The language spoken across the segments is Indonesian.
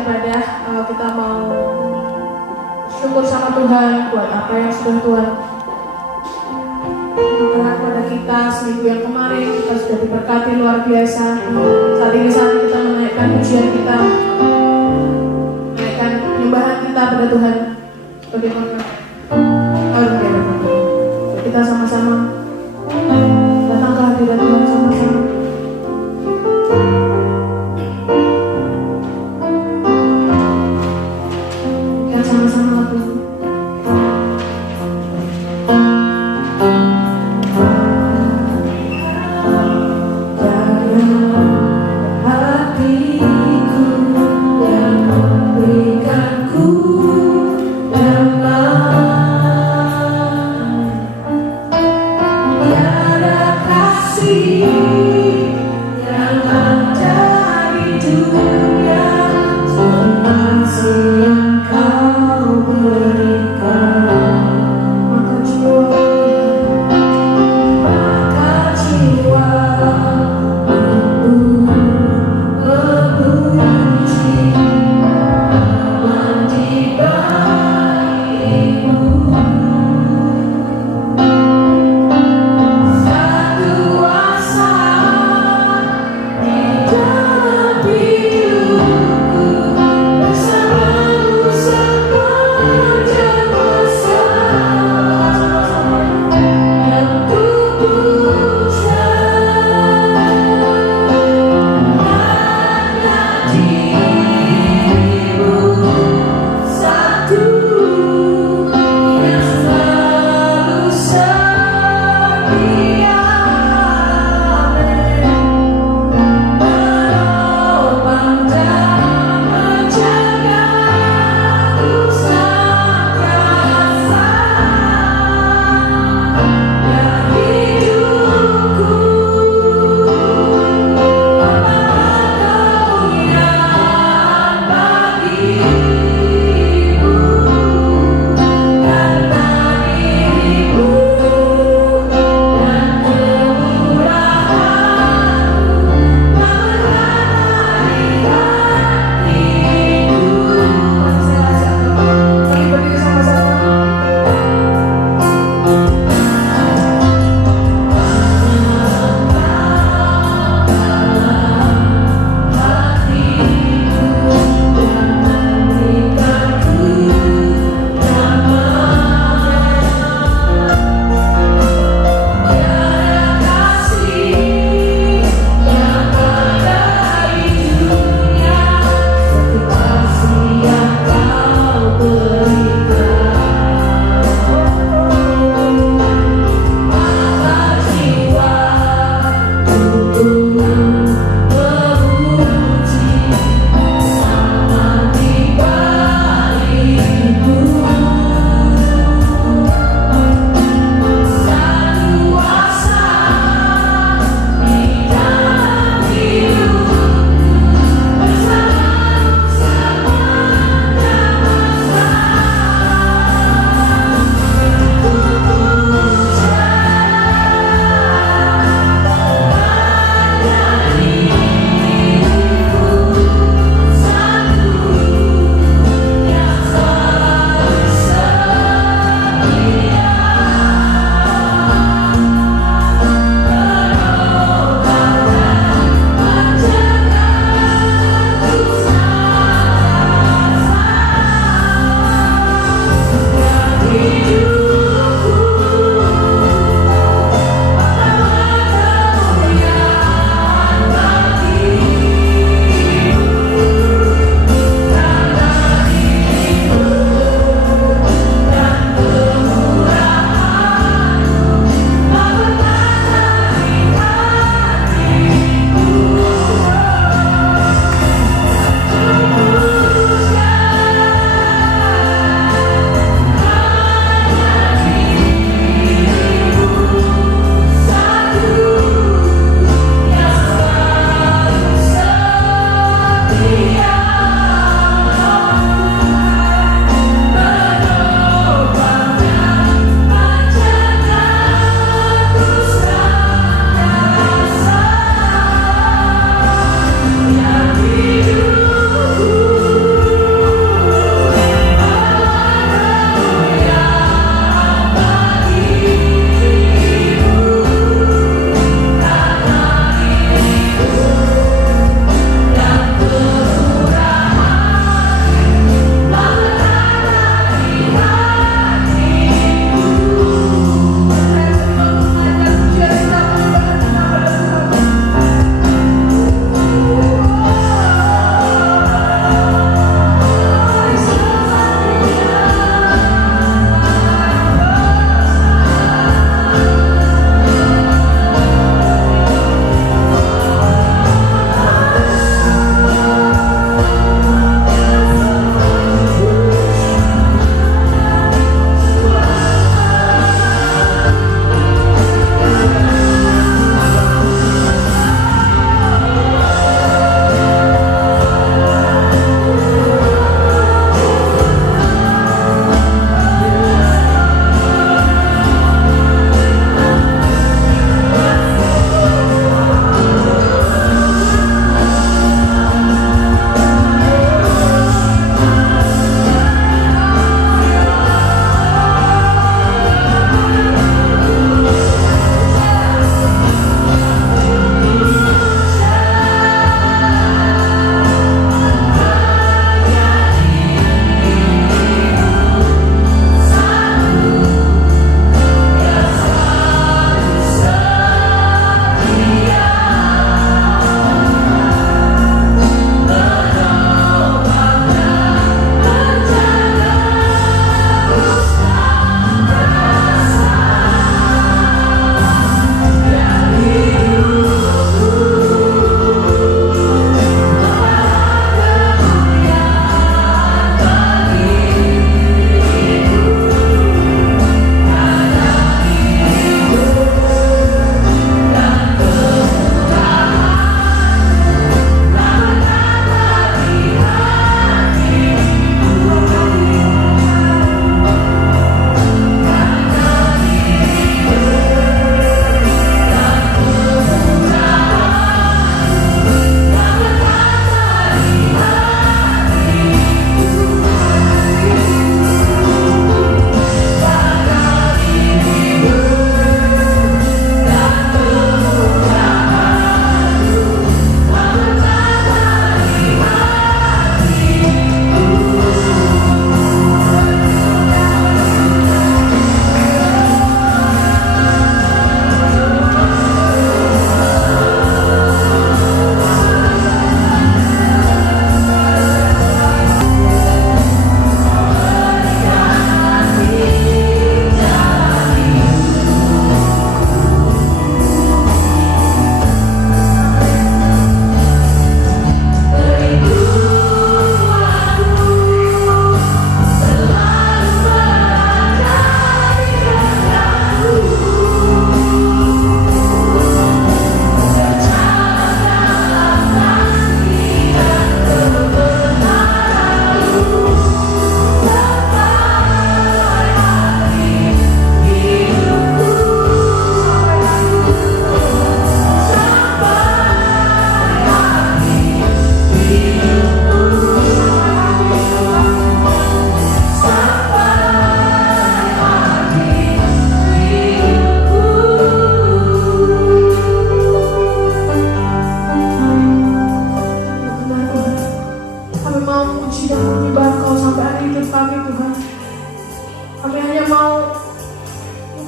Ibadah kita mau syukur sama Tuhan buat apa yang sudah Tuhan berikan pada kita seminggu yang kemarin. Kita sudah diberkati luar biasa. Saat ini saatnya kita menaikkan pujian kita, menaikkan penyembahan kita pada Tuhan. Bagaimana? Kita sama-sama datang ke hadirat Tuhan sama-sama. Sama-sama lagu. Kau berikan maka jiwa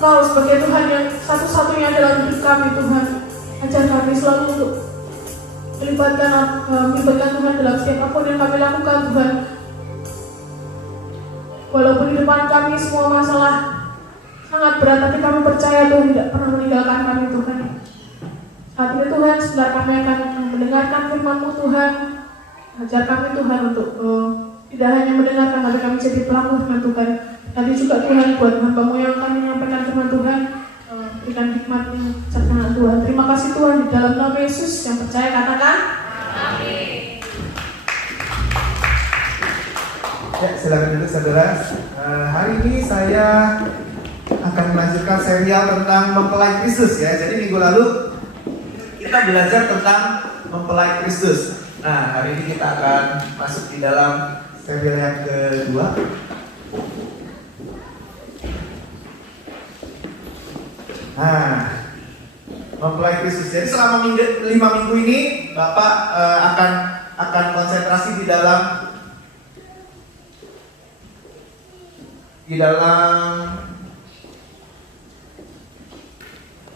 Engkau sebagai Tuhan yang satu-satunya dalam hidup kami Tuhan. Ajar kami selalu untuk melibatkan Tuhan dalam setiap apapun yang kami lakukan Tuhan. Walaupun di depan kami semua masalah sangat berat, tapi kami percaya Tuhan tidak pernah meninggalkan kami Tuhan. Saat ini Tuhan, sebentar kami akan mendengarkan firman-Mu Tuhan. Ajar kami Tuhan untuk tidak hanya mendengarkan, tapi kami jadi pelaku firman Tuhan. Nanti juga Tuhan buat hamba-Mu yang akan menyampaikan firman Tuhan, berikan hikmat-Nya serta Tuhan. Terima kasih Tuhan, di dalam nama Yesus yang percaya katakan amin. Ya, silakan duduk saudara. Hari ini saya akan melanjutkan serial tentang mempelai Kristus ya. Jadi minggu lalu kita belajar tentang mempelai Kristus. Nah, hari ini kita akan masuk di dalam serial yang kedua. Nah, mempelai Kristus. Jadi selama 5 minggu ini Bapak akan konsentrasi di dalam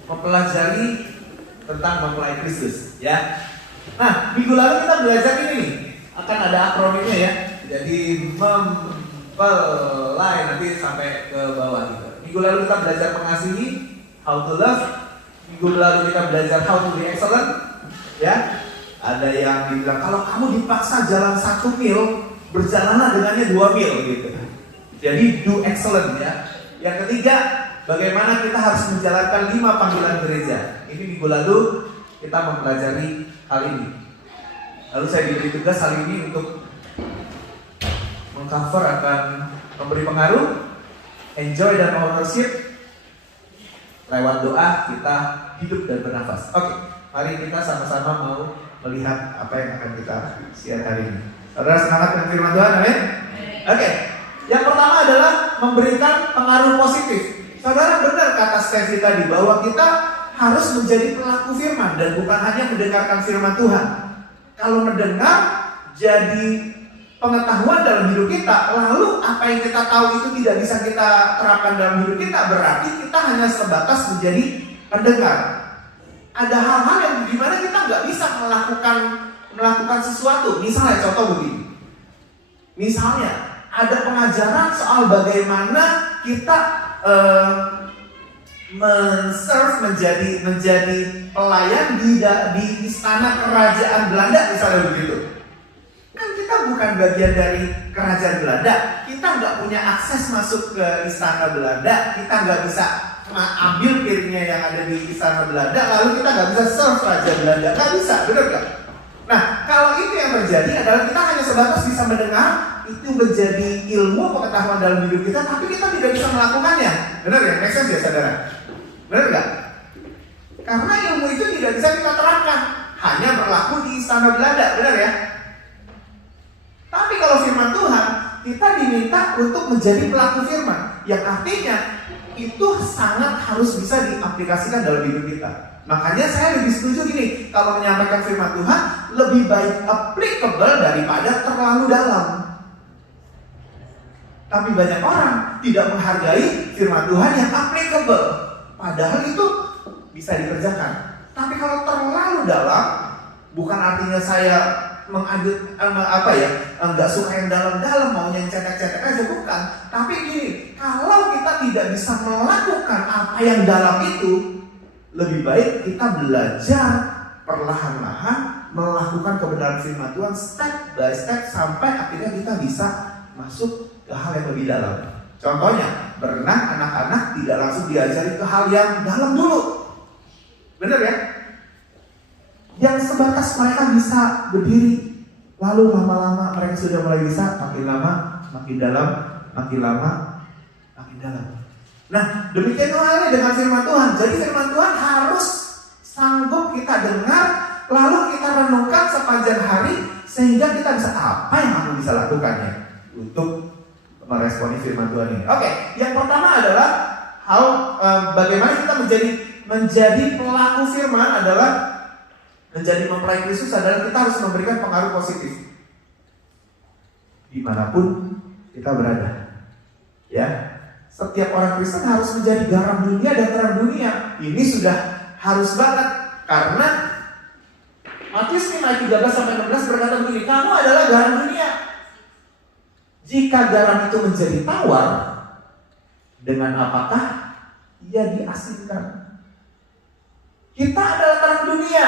mempelajari tentang mempelai Kristus ya. Nah, minggu lalu kita belajar ini nih, akan ada akronimnya ya. Jadi mempelai nanti sampai ke bawah gitu. Minggu lalu kita belajar mengasihi, how to love. Minggu lalu kita belajar how to be excellent ya. Ada yang bilang kalau kamu dipaksa jalan 1 mil, berjalanlah dengannya 2 mil gitu. Jadi do excellent ya. Yang ketiga, bagaimana kita harus menjalankan 5 panggilan gereja. Ini minggu lalu kita mempelajari hal ini. Lalu saya diberi tugas hal ini untuk mengcover akan memberi pengaruh, enjoy dan ownership. Lewat doa kita hidup dan bernafas. Oke, mari kita sama-sama mau melihat apa yang akan kita share hari ini. Saudara semangat dengan firman Tuhan, amin? Oke. Yang pertama adalah memberikan pengaruh positif. Saudara benar kata Steffi tadi bahwa kita harus menjadi pelaku firman dan bukan hanya mendengarkan firman Tuhan. Kalau mendengar jadi pengetahuan dalam hidup kita, lalu apa yang kita tahu itu tidak bisa kita terapkan dalam hidup kita, berarti kita hanya sebatas menjadi pendengar. Ada hal-hal yang dimana kita nggak bisa melakukan sesuatu. Misalnya contoh begini. Misalnya ada pengajaran soal bagaimana kita men-serve menjadi pelayan di istana kerajaan Belanda misalnya begitu. Kan kita bukan bagian dari kerajaan Belanda, kita nggak punya akses masuk ke istana Belanda, kita nggak bisa ambil piringnya yang ada di istana Belanda, lalu kita nggak bisa serve raja Belanda, nggak bisa, benar nggak? Nah, kalau itu yang terjadi adalah kita hanya sebatas bisa mendengar, itu menjadi ilmu pengetahuan dalam hidup kita, tapi kita tidak bisa melakukannya. Benar ya? Make sense ya saudara? Benar nggak? Karena ilmu itu tidak bisa kita terapkan, hanya berlaku di istana Belanda, benar ya? Tapi kalau firman Tuhan, kita diminta untuk menjadi pelaku firman, yang artinya itu sangat harus bisa diaplikasikan dalam hidup kita. Makanya saya lebih setuju gini, kalau menyampaikan firman Tuhan lebih baik applicable daripada terlalu dalam. Tapi banyak orang tidak menghargai firman Tuhan yang applicable, padahal itu bisa dikerjakan. Tapi kalau terlalu dalam, bukan artinya saya nggak suka yang dalam-dalam, maunya yang cetek-cetek aja, bukan. Tapi gini, kalau kita tidak bisa melakukan apa yang dalam itu, lebih baik kita belajar perlahan-lahan melakukan kebenaran firman Tuhan step by step sampai akhirnya kita bisa masuk ke hal yang lebih dalam. Contohnya, berenang anak-anak tidak langsung diajari ke hal yang dalam dulu. Benar ya? Yang sebatas mereka bisa berdiri, lalu lama-lama mereka sudah mulai bisa, makin lama, makin dalam, makin lama, makin dalam. Nah, demikian halnya dengan firman Tuhan. Jadi firman Tuhan harus sanggup kita dengar, lalu kita renungkan sepanjang hari, sehingga kita bisa apa yang aku bisa lakukannya untuk meresponi firman Tuhan ini. Oke, yang pertama adalah bagaimana kita menjadi pelaku firman adalah menjadi mempelai Kristus adalah kita harus memberikan pengaruh positif dimanapun kita berada. Ya. setiap orang Kristen harus menjadi garam dunia dan terang dunia. Ini sudah harus banget, karena Matius 5 ayat 13-16 berkata begini, kamu adalah garam dunia. Jika garam itu menjadi tawar, dengan apakah ia diasinkan? Kita adalah terang dunia.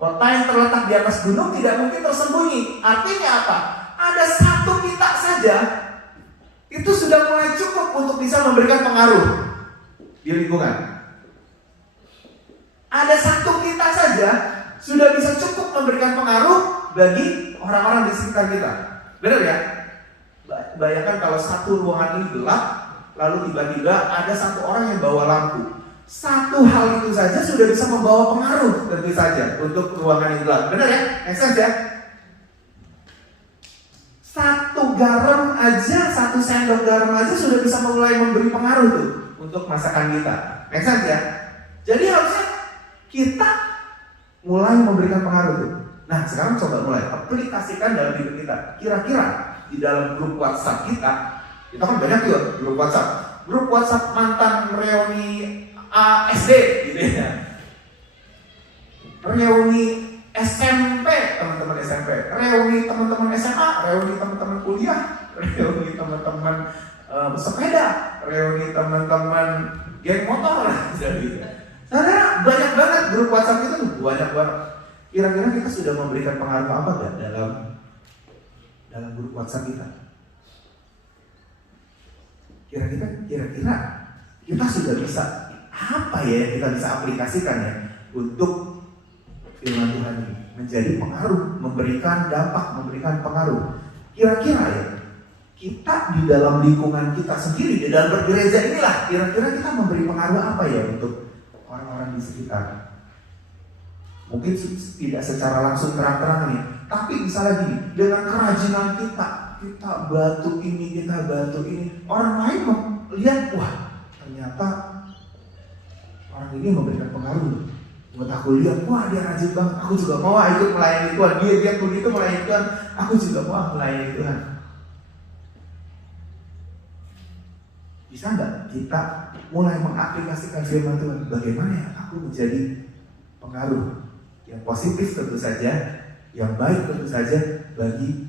Kota yang terletak di atas gunung tidak mungkin tersembunyi. Artinya apa? Ada satu kita saja, itu sudah mulai cukup untuk bisa memberikan pengaruh di lingkungan. Ada satu kita saja sudah bisa cukup memberikan pengaruh bagi orang-orang di sekitar kita. Benar ya? Bayangkan kalau satu ruangan ini gelap, lalu tiba-tiba ada satu orang yang bawa lampu. Satu hal itu saja sudah bisa membawa pengaruh tentu saja untuk ruangan yang gelap. Benar ya? Make sense ya? Satu garam aja, satu sendok garam aja sudah bisa mulai memberi pengaruh tuh untuk masakan kita. Make sense ya? Jadi harusnya kita mulai memberikan pengaruh tuh. Nah sekarang coba mulai aplikasikan dalam hidup kita. Kira-kira di dalam grup WhatsApp kita kan banyak tuh grup WhatsApp. Grup WhatsApp mantan reuni SD gitu ya. Reuni SMP, teman-teman SMP, reuni teman-teman SMA, reuni teman-teman kuliah, reuni teman-teman sepeda, reuni teman-teman geng motor. Jadi, saudara, banyak banget grup WhatsApp itu tuh, banyak banget. Kira-kira kita sudah memberikan pengaruh apa gak dalam grup WhatsApp kita? Kira-kira kita sudah bisa apa ya yang kita bisa aplikasikan ya untuk firman Tuhan ini menjadi pengaruh, memberikan dampak, memberikan pengaruh. Kira-kira ya kita di dalam lingkungan kita sendiri, di dalam bergereja inilah, kira-kira kita memberi pengaruh apa ya untuk orang-orang di sekitar. Mungkin tidak secara langsung terang-terangan ya, tapi misalnya gini, dengan kerajinan kita bantu ini, orang lain melihat, wah ternyata orang ini memberikan pengaruh. Buat aku lihat, wah dia rajin banget, aku juga mau ikut melayani Tuhan. Dia begitu melayani Tuhan, aku juga mau melayani Tuhan. Bisa nggak kita mulai mengaplikasikan firman Tuhan? Bagaimana ya aku menjadi pengaruh yang positif tentu saja, yang baik tentu saja bagi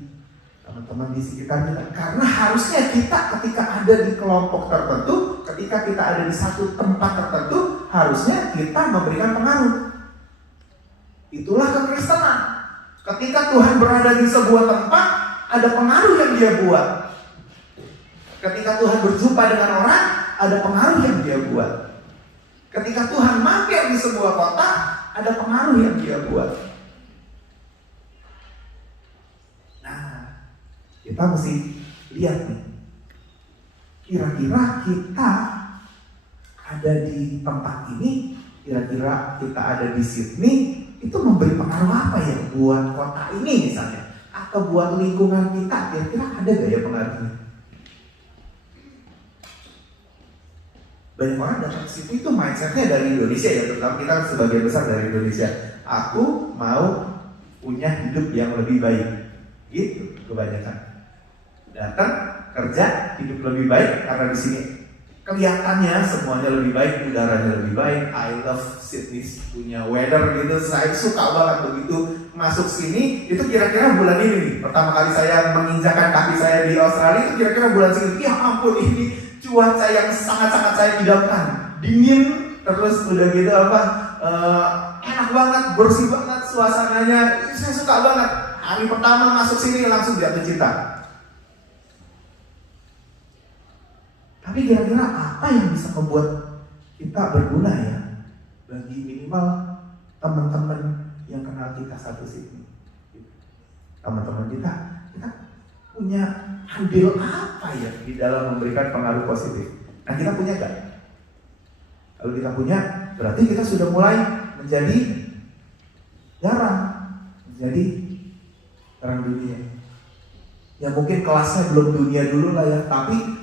teman-teman di sekitar kita. Karena harusnya kita ketika ada di kelompok tertentu, ketika kita ada di satu tempat tertentu, harusnya kita memberikan pengaruh. Itulah kekristenan. Ketika Tuhan berada di sebuah tempat, ada pengaruh yang dia buat. Ketika Tuhan berjumpa dengan orang, ada pengaruh yang dia buat. Ketika Tuhan mampir di sebuah kota, ada pengaruh yang dia buat. Kita mesti lihat nih, kira-kira kita ada di tempat ini, kira-kira kita ada di Sydney, itu memberi pengaruh apa ya buat kota ini misalnya, atau buat lingkungan kita, kira-kira ada gak ya pengaruhnya? Banyak orang datang ke Sydney itu mindsetnya dari Indonesia ya, terutama kita sebagian besar dari Indonesia. Aku mau punya hidup yang lebih baik, gitu kebanyakan. Datang kerja hidup lebih baik karena di sini kelihatannya semuanya lebih baik, udaranya lebih baik. I love Sydney punya weather gitu, saya suka banget begitu masuk sini. Itu kira-kira bulan ini nih, pertama kali saya menginjakan kaki saya di Australia itu kira-kira bulan segini. Ya ampun, ini cuaca yang sangat-sangat saya idamkan, dingin terus udah gitu enak banget, bersih banget suasananya, saya suka banget. Hari pertama masuk sini langsung jatuh cinta. Tapi kira-kira apa yang bisa membuat kita berguna ya bagi minimal teman-teman yang kenal kita satu sini. Teman-teman kita punya andil apa ya di dalam memberikan pengaruh positif. Nah kita punya gak? Kalau kita punya, berarti kita sudah mulai menjadi garam, menjadi terang dunia. Ya mungkin kelasnya belum dunia dulu lah ya, tapi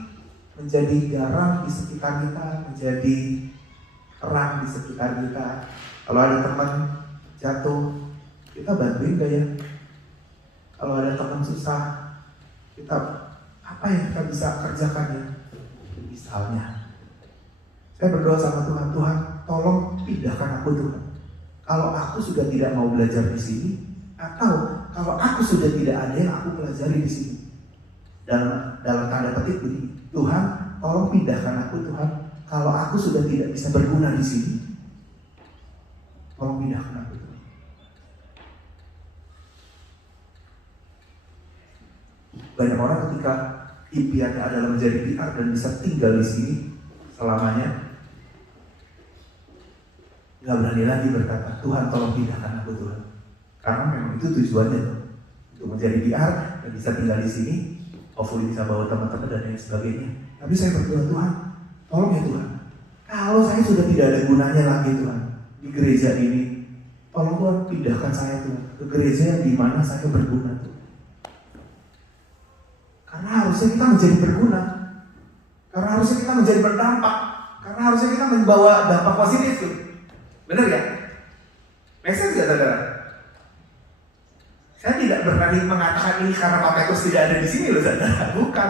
menjadi garam di sekitar kita, menjadi terang di sekitar kita. Kalau ada teman jatuh, kita bantuin gak ya? Kalau ada teman susah, kita apa yang kita bisa kerjakan ya? Misalnya, saya berdoa sama Tuhan, Tuhan tolong pindahkan aku Tuhan. Kalau aku sudah tidak mau belajar di sini, atau kalau aku sudah tidak ada yang aku pelajari di sini. Dalam tanda petik begini, Tuhan tolong pindahkan aku Tuhan. Kalau aku sudah tidak bisa berguna di sini, tolong pindahkan aku Tuhan. Banyak orang ketika impiannya adalah menjadi PR dan bisa tinggal di sini selamanya, nggak berani lagi berkata, Tuhan tolong pindahkan aku Tuhan. Karena memang itu tujuannya tuh, untuk menjadi PR dan bisa tinggal di sini, hopefully bisa bawa teman-teman dan lain sebagainya. Tapi saya berdoa, Tuhan tolong ya Tuhan, kalau saya sudah tidak ada gunanya lagi Tuhan di gereja ini, tolong Tuhan pindahkan saya Tuhan ke gereja yang dimana saya berguna Tuhan. Karena harusnya kita menjadi berguna, karena harusnya kita menjadi berdampak, karena harusnya kita membawa dampak positif tuh. Benar ya? Make sense gak saudara? Saya tidak berani mengatakan ini karena Pak Petrus tidak ada di sini loh saudara, bukan.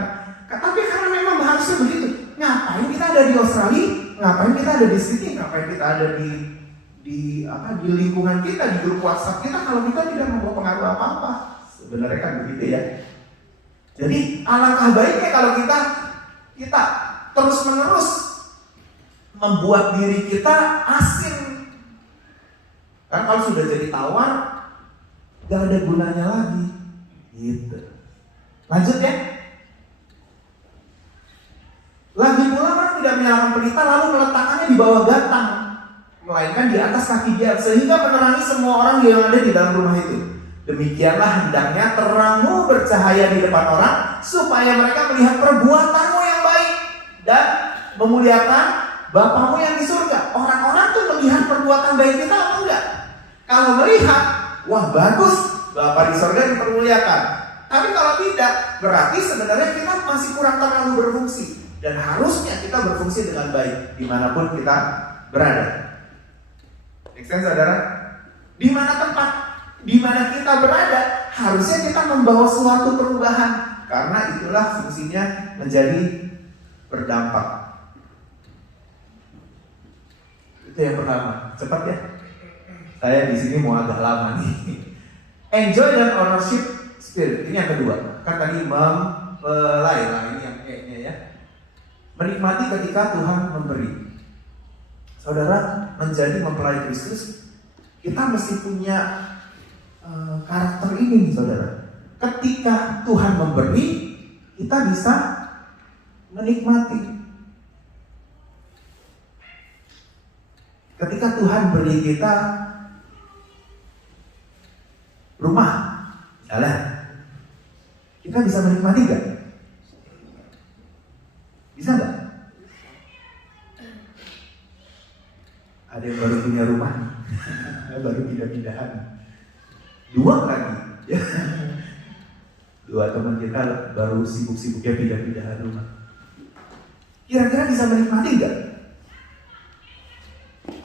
Tapi karena memang harusnya begitu. Ngapain kita ada di Australia? Ngapain kita ada di sini? Ngapain kita ada di lingkungan kita, di grup WhatsApp kita kalau kita tidak membawa pengaruh apa-apa? Sebenarnya kan begitu ya. Jadi alangkah baiknya kalau kita terus-menerus membuat diri kita asin. Kan kalau sudah jadi tawar, gak ada gunanya lagi. Gitu. Lanjut ya. Lagi pula orang tidak menyalakan pelita lalu meletakkannya di bawah gatang, melainkan di atas kaki dia, sehingga menerangi semua orang yang ada di dalam rumah itu. Demikianlah hendaknya terangmu bercahaya di depan orang, supaya mereka melihat perbuatanmu yang baik dan memuliakan Bapamu yang di surga. Orang-orang tuh melihat perbuatan baik kita apa enggak? Kalau melihat, wah bagus, Bapa di surga dipermuliakan. Tapi kalau tidak, berarti sebenarnya kita masih kurang terlalu berfungsi. Dan harusnya kita berfungsi dengan baik dimanapun kita berada. Make sense saudara? Di mana kita berada, harusnya kita membawa suatu perubahan. Karena itulah fungsinya menjadi berdampak. Itu yang pertama. Cepat ya. Saya di sini mau agak lama nih. Enjoy dan ownership spirit. Ini yang kedua. Kan tadi mempelai lah, ini yang E-nya ya. Menikmati ketika Tuhan memberi. Saudara, menjadi mempelai Kristus, kita mesti punya karakter ini nih saudara. Ketika Tuhan memberi, kita bisa menikmati. Ketika Tuhan beri kita rumah, misalnya, kita bisa menikmati gak? Bisa gak? Ada yang baru punya rumah, baru pindah-pindahan. 2 lagi, ya. 2 teman kita baru sibuk-sibuknya pindah-pindahan rumah. Kira-kira bisa menikmati gak?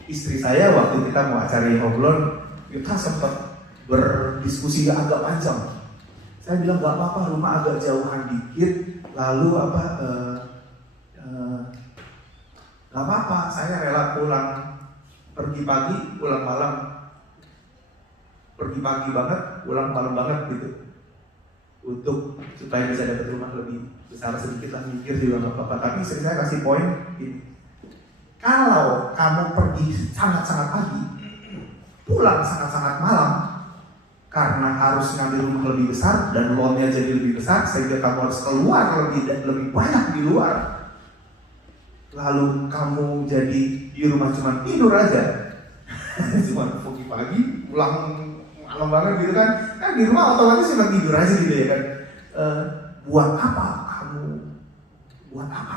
Istri saya waktu kita mau acara Hoblon, kita sempat berdiskusi agak panjang. Saya bilang gak apa-apa, rumah agak jauhan dikit, lalu gak apa-apa, saya rela pulang pergi pagi, pulang malam, pergi pagi banget, pulang malam banget gitu, untuk supaya bisa dapat rumah lebih besar sedikit lah, mikir juga gak apa-apa. Tapi istri saya kasih poin gini, kalau kamu pergi sangat-sangat pagi, pulang sangat-sangat malam, karena harus ngambil rumah lebih besar dan loannya jadi lebih besar, sehingga kamu harus keluar lebih banyak di luar. Lalu kamu jadi di rumah cuma tidur aja, cuma pagi, pulang malam banget gitu kan? Kan di rumah otomatis cuma tidur aja gitu ya kan? Buat apa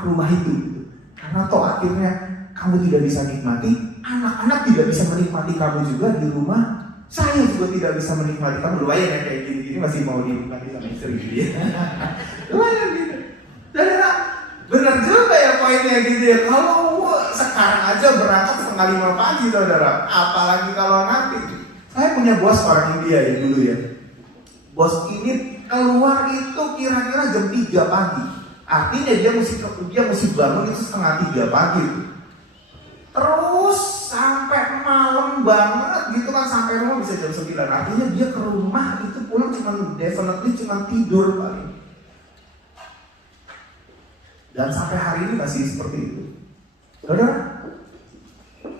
rumah itu? Gitu. Karena toh akhirnya kamu tidak bisa nikmati, anak-anak tidak bisa menikmati kamu juga di rumah. Saya juga tidak bisa menikmati kamu. Lumayan ya kayak gini-gini masih mau dinikmati sama istri gitu ya. Lumayan gitu. Saudara, benar juga ya poinnya gitu ya. Kalau sekarang aja berangkat 4:30 pagi saudara, apalagi kalau nanti. Saya punya bos orang India ya dulu ya. Bos ini keluar itu kira-kira jam 3 pagi. Artinya dia mesti bangun itu 2:30 pagi. Terus sampai malam banget gitu kan, sampai rumah bisa jam 9. Artinya dia ke rumah itu pulang cuma tidur paling. Dan sampai hari ini masih seperti itu. Saudara,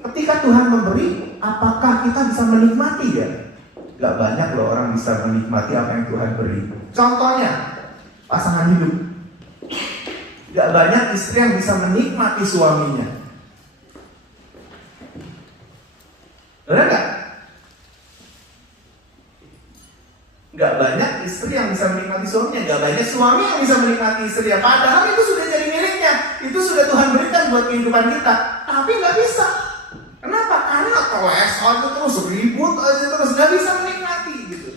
ketika Tuhan memberi, apakah kita bisa menikmati ya? Gak banyak loh orang bisa menikmati apa yang Tuhan beri. Contohnya, pasangan hidup. Gak banyak istri yang bisa menikmati suaminya. Benar gak? Gak banyak istri yang bisa menikmati suaminya. Gak banyak suami yang bisa menikmati istrinya. Padahal itu sudah jadi miliknya. Itu sudah Tuhan berikan buat kehidupan kita. Tapi gak bisa. Kenapa? Karena keles aja terus, ribut aja terus, gak bisa menikmati gitu.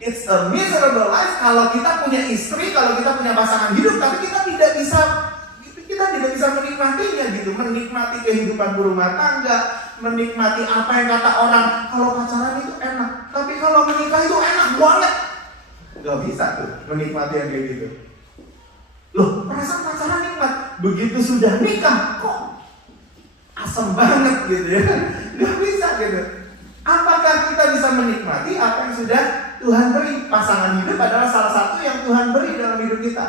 It's a miserable life kalau kita punya istri, kalau kita punya pasangan hidup, tapi kita tidak bisa menikmatinya gitu. Menikmati kehidupan berumah tangga, menikmati apa yang kata orang, kalau pacaran itu enak, tapi kalau menikah itu enak banget. Gak bisa tuh menikmati yang kayak gitu. Loh, perasaan pacaran nikmat, begitu sudah nikah kok asem banget gitu ya. Gak bisa gitu. Apakah kita bisa menikmati apa yang sudah Tuhan beri? Pasangan hidup adalah salah satu yang Tuhan beri dalam hidup kita.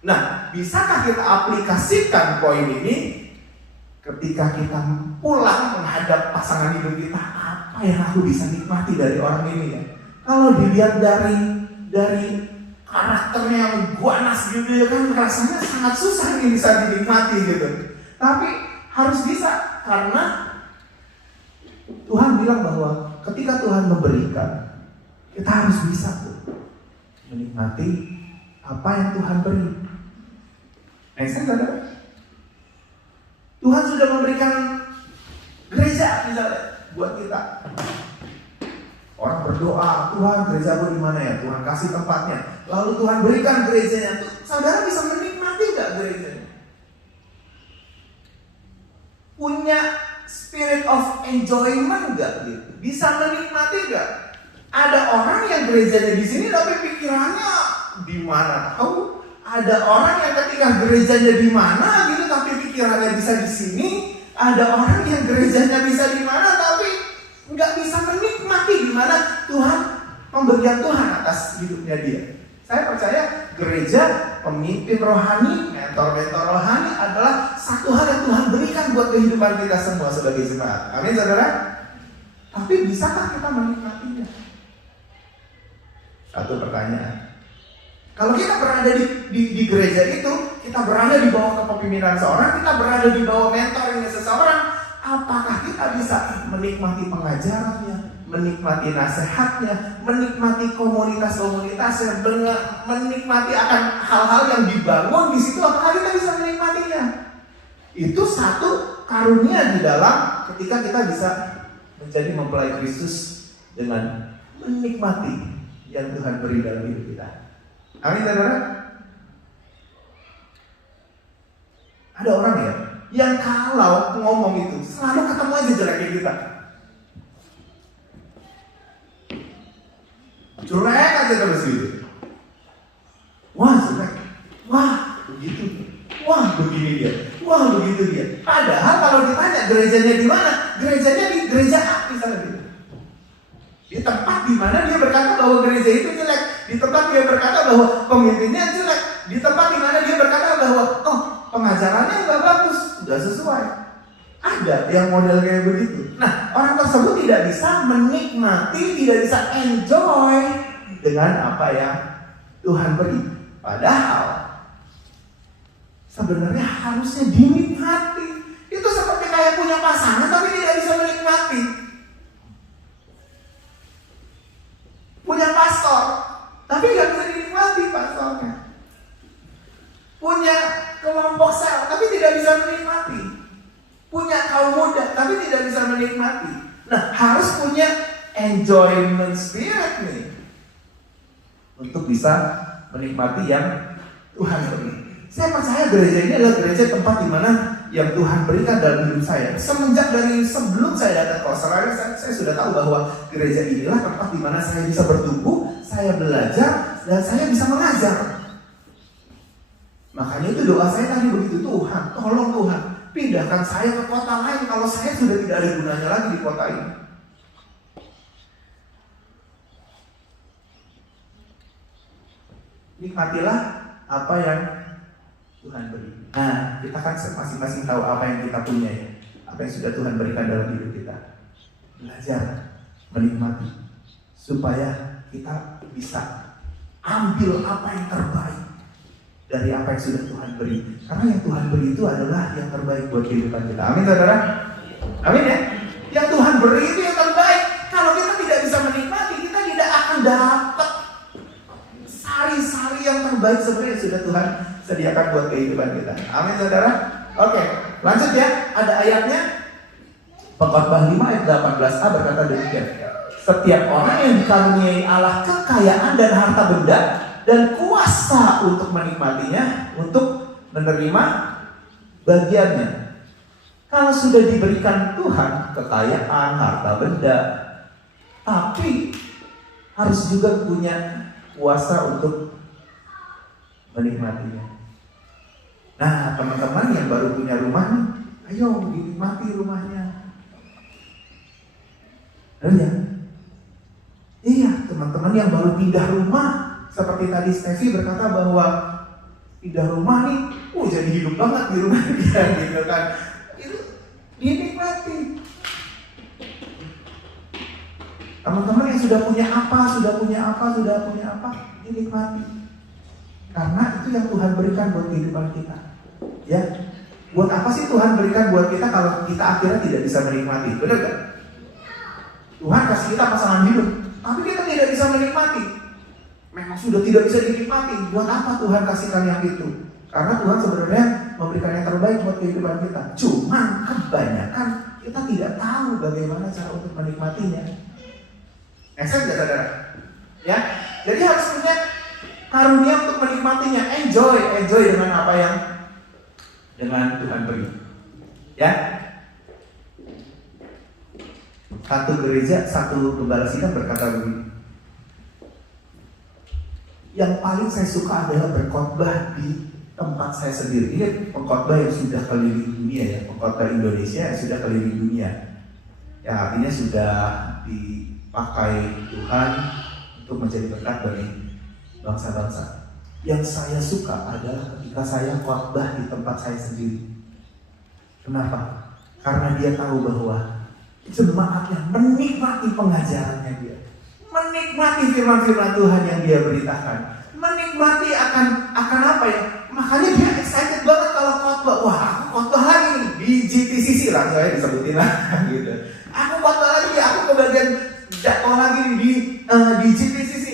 Nah, bisakah kita aplikasikan poin ini ketika kita pulang menghadap pasangan hidup kita? Apa yang aku bisa nikmati dari orang ini ya? Kalau dilihat dari karakternya yang ganas gitu ya kan, rasanya sangat susah nih bisa dinikmati gitu. Tapi harus bisa, karena Tuhan bilang bahwa ketika Tuhan memberikan, kita harus bisa tuh menikmati apa yang Tuhan beri. Saudara, Tuhan sudah memberikan gereja misalnya buat kita. Orang berdoa, Tuhan gereja di mana ya? Tuhan kasih tempatnya. Lalu Tuhan berikan gerejanya. Saudara bisa menikmati nggak gerejanya? Punya spirit of enjoyment nggak gitu? Bisa menikmati nggak? Ada orang yang gerejanya di sini tapi pikirannya di mana tahu? Ada orang yang ketika gerejanya di mana gitu tapi pikirannya bisa di sini. Ada orang yang gerejanya bisa di mana tapi nggak bisa menikmati di mana Tuhan, pemberian Tuhan atas hidupnya dia. Saya percaya gereja, pemimpin rohani, mentor-mentor rohani adalah satu hal yang Tuhan berikan buat kehidupan kita semua sebagai jemaat. Amin saudara? Tapi bisakah kita menikmatinya? Satu pertanyaan. Kalau kita berada di gereja itu, kita berada di bawah kepemimpinan seorang, kita berada di bawah mentoringnya seseorang, apakah kita bisa menikmati pengajarannya, menikmati nasihatnya, menikmati komunitas-komunitasnya, menikmati akan hal-hal yang dibangun di situ? Apakah kita bisa menikmatinya? Itu satu karunia di dalam ketika kita bisa menjadi mempelai Kristus dengan menikmati yang Tuhan beri dalam hidup kita. Amin saudara? Ada orang ya yang kalau ngomong itu selalu ketemu aja jeleknya kita. Jelek aja terus gitu. Wah jelek, wah begitu, wah begini dia, wah begitu dia. Padahal kalau ditanya gerejanya di mana, gerejanya di gereja A misalnya gitu. Di tempat di mana dia berkata bahwa gereja itu jelek, di tempat dia berkata bahwa pemimpinnya jelek, di tempat di mana dia berkata bahwa pengajarannya nggak bagus, nggak sesuai. Ada yang model kayak begitu. Nah, orang tersebut tidak bisa menikmati, tidak bisa enjoy dengan apa yang Tuhan beri. Padahal sebenarnya harusnya dinikmati. Itu seperti kayak punya pasangan tapi tidak bisa menikmati. Punya pastor tapi nggak bisa dinikmati pastornya. Punya kelompok sel tapi tidak bisa menikmati. Punya kaum muda tapi tidak bisa menikmati. Nah, harus punya enjoyment spirit nih untuk bisa menikmati yang Tuhan beri. Saya percaya gereja ini adalah gereja tempat di mana yang Tuhan berikan dalam hidup saya. Semenjak dari sebelum saya datang ke Australia, saya sudah tahu bahwa gereja inilah tempat di mana saya bisa bertumbuh, saya belajar, dan saya bisa mengajar. Makanya itu doa saya tadi begitu, Tuhan, tolong Tuhan, pindahkan saya ke kota lain kalau saya sudah tidak ada gunanya lagi di kota ini. Nikmatilah apa yang Tuhan beri. Nah, kita kan masing-masing tahu apa yang kita punya ya, apa yang sudah Tuhan berikan dalam hidup kita. Belajar menikmati supaya kita bisa ambil apa yang terbaik dari apa yang sudah Tuhan beri. Karena yang Tuhan beri itu adalah yang terbaik buat kehidupan kita. Amin saudara? Amin ya? Yang Tuhan beri itu yang terbaik. Kalau kita tidak bisa menikmati, kita tidak akan dapat sari-sari yang terbaik sebenarnya yang sudah Tuhan sediakan buat kehidupan kita. Amin saudara? Oke, lanjut ya. Ada ayatnya. Pengkhotbah 5 ayat 18a berkata demikian. Setiap orang yang dikaruniai Allah kekayaan dan harta benda dan kuasa untuk menikmatinya, untuk menerima bagiannya. Kalau sudah diberikan Tuhan kekayaan, harta benda, tapi harus juga punya kuasa untuk menikmatinya. Nah, teman-teman yang baru punya rumah nih, ayo dinikmati rumahnya. Ya? Iya, teman-teman yang baru pindah rumah, seperti tadi Steffi berkata bahwa pindah rumah nih, jadi hidup banget di rumah dia, gitu kan. Itu dinikmati. Teman-teman yang sudah punya apa, dinikmati. Karena itu yang Tuhan berikan buat kehidupan kita. Ya, buat apa sih Tuhan berikan buat kita kalau kita akhirnya tidak bisa menikmati? Benar gak? Tuhan kasih kita pasangan hidup, tapi kita tidak bisa menikmati. Memang sudah tidak bisa dinikmati. Buat apa Tuhan kasihkan yang itu? Karena Tuhan sebenarnya memberikan yang terbaik buat kehidupan kita. Cuman kebanyakan kita tidak tahu bagaimana cara untuk menikmatinya. Eksen gak saudara? Ya, jadi harus punya karunia untuk menikmatinya. Enjoy dengan apa yang dengan Tuhan beri. Ya. Satu gereja, satu gembala sidang berkata begini. Yang paling saya suka adalah berkhotbah di tempat saya sendiri. Ini pengkhotbah yang sudah keliling dunia ya, pengkhotbah Indonesia yang sudah keliling dunia. Ya artinya sudah dipakai Tuhan untuk menjadi berkat bagi bangsa-bangsa. Yang saya suka adalah ketika saya khotbah di tempat saya sendiri. Kenapa? Karena dia tahu bahwa jemaatnya menikmati pengajarannya dia, menikmati firman-firman Tuhan yang dia beritakan, menikmati akan apa ya? Makanya dia excited banget kalau khotbah. Wah, aku khotbah lagi nih di GTCC lah, saya disebutin lah gitu. Aku khotbah lagi, aku kebagian jadwal lagi di GTCC.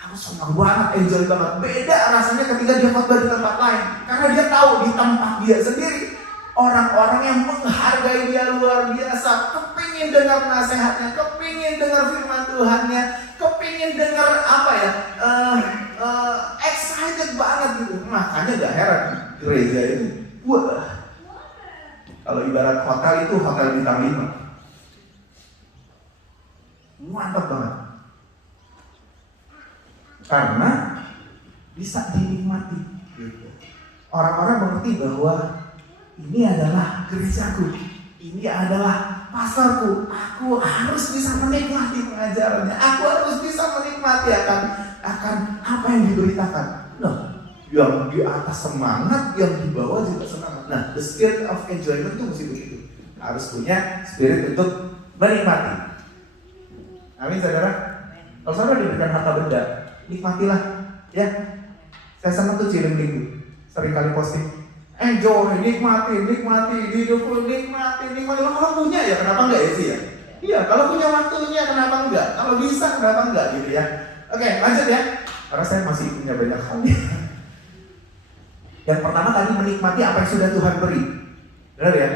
Aku senang banget, enjoy banget. Beda rasanya ketika dia khotbah di tempat lain, karena dia tahu di tempat dia sendiri orang-orang yang menghargai dia luar biasa, kepingin dengar nasihatnya, kepingin dengar firman Tuhannya, kepingin dengar apa ya, excited banget gitu. Makanya gak heran gereja itu, wah, kalau ibarat hotel itu hotel bintang 5, mantap banget, karena bisa dinikmati. Gitu. Orang-orang mengerti bahwa ini adalah gerejaku, ini adalah pasarku. Aku harus bisa menikmati pengajarannya. Aku harus bisa menikmati akan apa yang diberitakan. Nah, yang di atas semangat, yang di bawah juga semangat. Nah, the spirit of enjoyment itu mesti begitu. Harus punya spirit untuk menikmati. Amin, saudara. Kalau saudara diberikan harta benda, nikmatilah. Ya, saya sama tuh Cilim Minggu, sering kali posting. Enjoy, nikmati, hidupku nikmati. Kalau punya ya kenapa enggak ya sih ya? Iya, kalau punya waktunya kenapa enggak? Kalau bisa kenapa enggak gitu ya? Oke, lanjut ya. Karena saya masih punya banyak hal. Yang pertama tadi menikmati apa yang sudah Tuhan beri. Benar ya?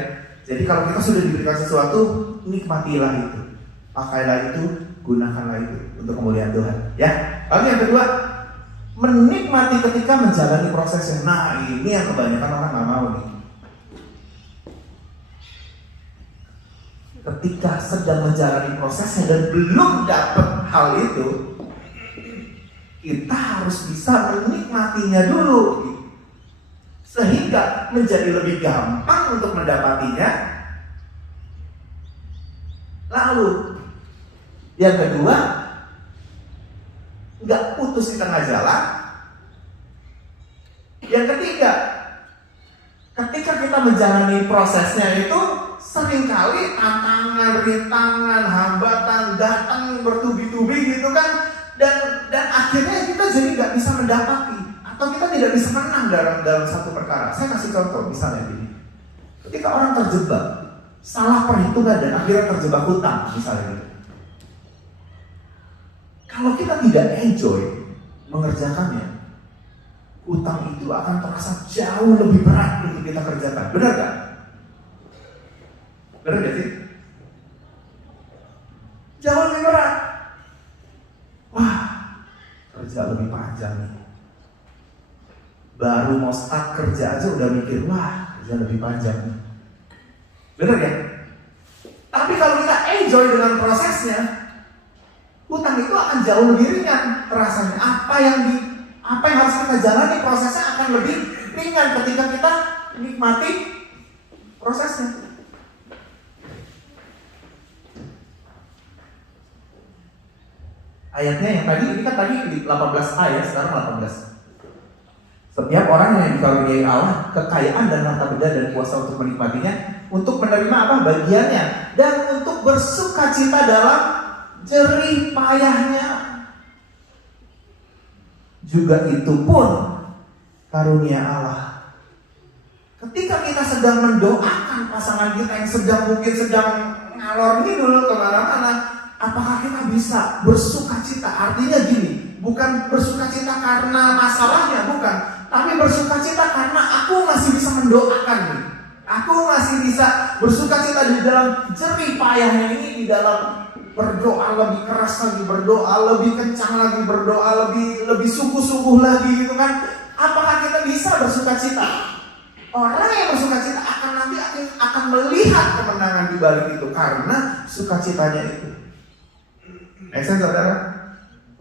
Jadi kalau kita sudah diberikan sesuatu, nikmatilah itu. Pakailah itu, gunakanlah itu untuk kemuliaan Tuhan. Ya. Lalu yang kedua, menikmati ketika menjalani prosesnya. Nah, ini yang kebanyakan orang gak mau nih. Ketika sedang menjalani prosesnya dan belum dapat hal itu, kita harus bisa menikmatinya dulu. sehingga menjadi lebih gampang untuk mendapatinya. Lalu yang kedua, nggak putus di tengah jalan. Yang ketiga, ketika kita menjalani prosesnya itu seringkali tantangan, rintangan, hambatan datang bertubi-tubi gitu kan, dan akhirnya kita jadi nggak bisa mendapati atau kita tidak bisa menang dalam satu perkara. Saya kasih contoh misalnya gini, ketika orang terjebak salah perhitungan dan akhirnya terjebak hutang misalnya gitu. Kalau kita tidak enjoy mengerjakannya, hutang itu akan terasa jauh lebih berat untuk kita kerjakan. Benar gak? Benar gak sih? Jauh lebih berat. Wah, kerja lebih panjang nih. Baru mau start kerja aja udah mikir, wah kerja lebih panjang nih. Benar ya? Tapi kalau kita enjoy dengan prosesnya, hutang itu akan jauh lebih ringan rasanya. Apa yang harus kita jalani, prosesnya akan lebih ringan ketika kita nikmati prosesnya. Ayatnya yang tadi, ini kan tadi di 18a ya, sekarang 18. Setiap orang yang dikaruniai Allah kekayaan dan harta benda dan kuasa untuk menikmatinya, untuk menerima apa? Bagiannya, dan untuk bersukacita dalam jerih payahnya. Juga itu pun karunia Allah. Ketika kita sedang mendoakan pasangan kita yang mungkin sedang ngalor ngidul kemana-mana, apakah kita bisa bersukacita? Artinya gini, bukan bersukacita karena masalahnya, bukan, tapi bersukacita karena aku masih bisa mendoakan nih. Aku masih bisa bersukacita di dalam jerih payahnya ini, di dalam berdoa lebih keras lagi, berdoa lebih kencang lagi, berdoa lebih sungguh-sungguh lagi gitu kan. Apakah kita bisa bersukacita? Orang yang bersukacita akan melihat kemenangan di balik itu karena sukacitanya itu. Saudara,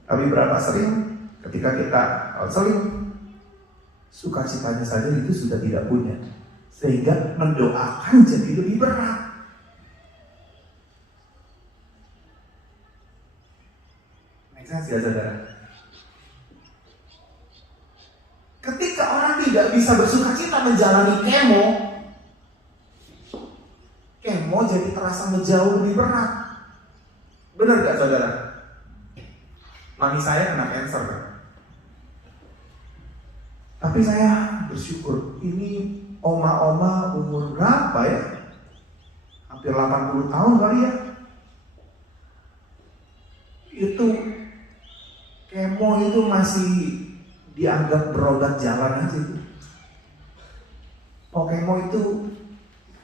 tapi berapa sering ketika kita counseling, sukacitanya saja itu sudah tidak punya, sehingga mendoakan jadi lebih berat. Ya, saudara. Ketika orang tidak bisa bersukacita menjalani kemo jadi terasa jauh lebih berat. Benar gak saudara? Mami saya kena cancer kan? Tapi saya bersyukur, ini oma-oma umur berapa ya? Hampir 80 tahun kali ya. Itu kemo itu masih dianggap berobat jalan aja itu. Kemo itu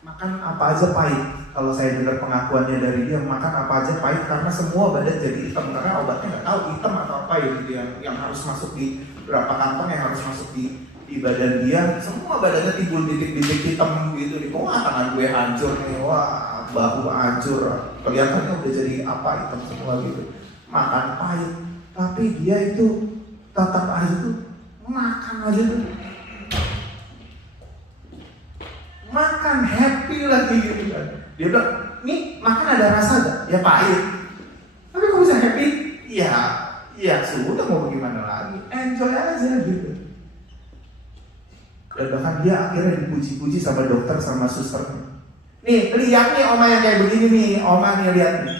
makan apa aja pahit. Kalau saya dengar pengakuannya dari dia, makan apa aja pahit karena semua badan jadi hitam karena obatnya nggak tahu hitam atau apa ya gitu yang harus masuk di berapa kantong yang harus masuk di badan dia. Semua badannya timbul titik-titik hitam gitu. Wah tangan gue hancur nih, wah bahu hancur, kelihatannya udah jadi apa hitam semua gitu. Makan pahit, tapi dia itu tetap aja tuh makan aja tuh, makan happy lagi gitu kan. Dia bilang, nih makan ada rasa gak? Ya pahit, tapi kok bisa happy? Iya sudah mau bagaimana lagi, enjoy aja gitu. Dan bahkan dia akhirnya dipuji-puji sama dokter sama suster. Nih lihat nih oma yang kayak begini nih, oma nih lihat nih.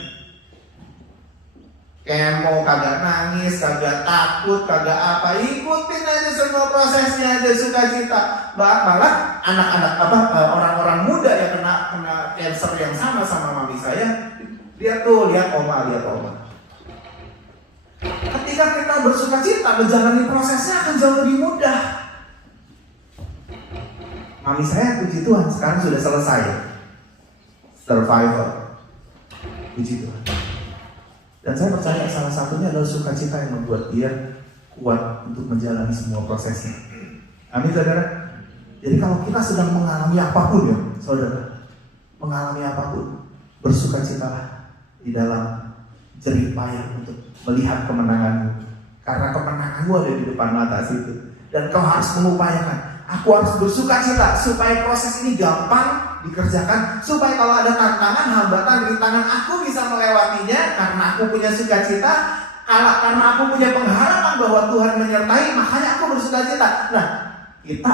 Kemo kagak nangis, kagak takut, kagak apa, ikutin aja semua prosesnya aja, sukacita. Malah anak-anak orang-orang muda yang kena cancer yang sama mami saya, lihat oma. Ketika kita bersukacita menjalani prosesnya akan jauh lebih mudah. Mami saya puji Tuhan sekarang sudah selesai, survivor, puji Tuhan. Dan saya percaya salah satunya adalah sukacita yang membuat dia kuat untuk menjalani semua prosesnya. Amin saudara. Jadi kalau kita sedang mengalami apapun ya saudara, mengalami apapun, bersukacitalah di dalam jerih payah untuk melihat kemenanganmu. Karena kemenanganmu ada di depan mata situ. Dan kau harus mengupayakan Aku harus bersuka cita supaya proses ini gampang dikerjakan, supaya kalau ada tantangan, hambatan, rintangan, aku bisa melewatinya karena aku punya sukacita, karena aku punya pengharapan bahwa Tuhan menyertai, makanya aku bersuka cita. Nah, kita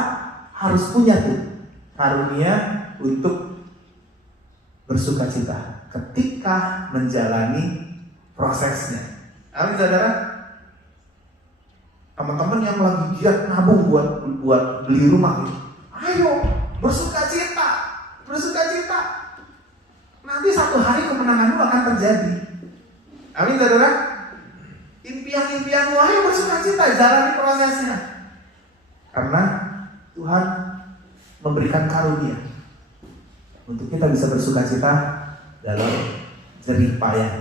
harus punya tuh karunia untuk bersuka cita ketika menjalani prosesnya. Amin, saudara. Teman-teman yang lagi giat nabung buat beli rumah gitu, ayo bersuka cita. Nanti satu hari kemenanganmu akan terjadi. Amin, saudara. Impian-impianmu, ayo bersuka cita, jalani prosesnya. Karena Tuhan memberikan karunia untuk kita bisa bersuka cita dalam jerih payah.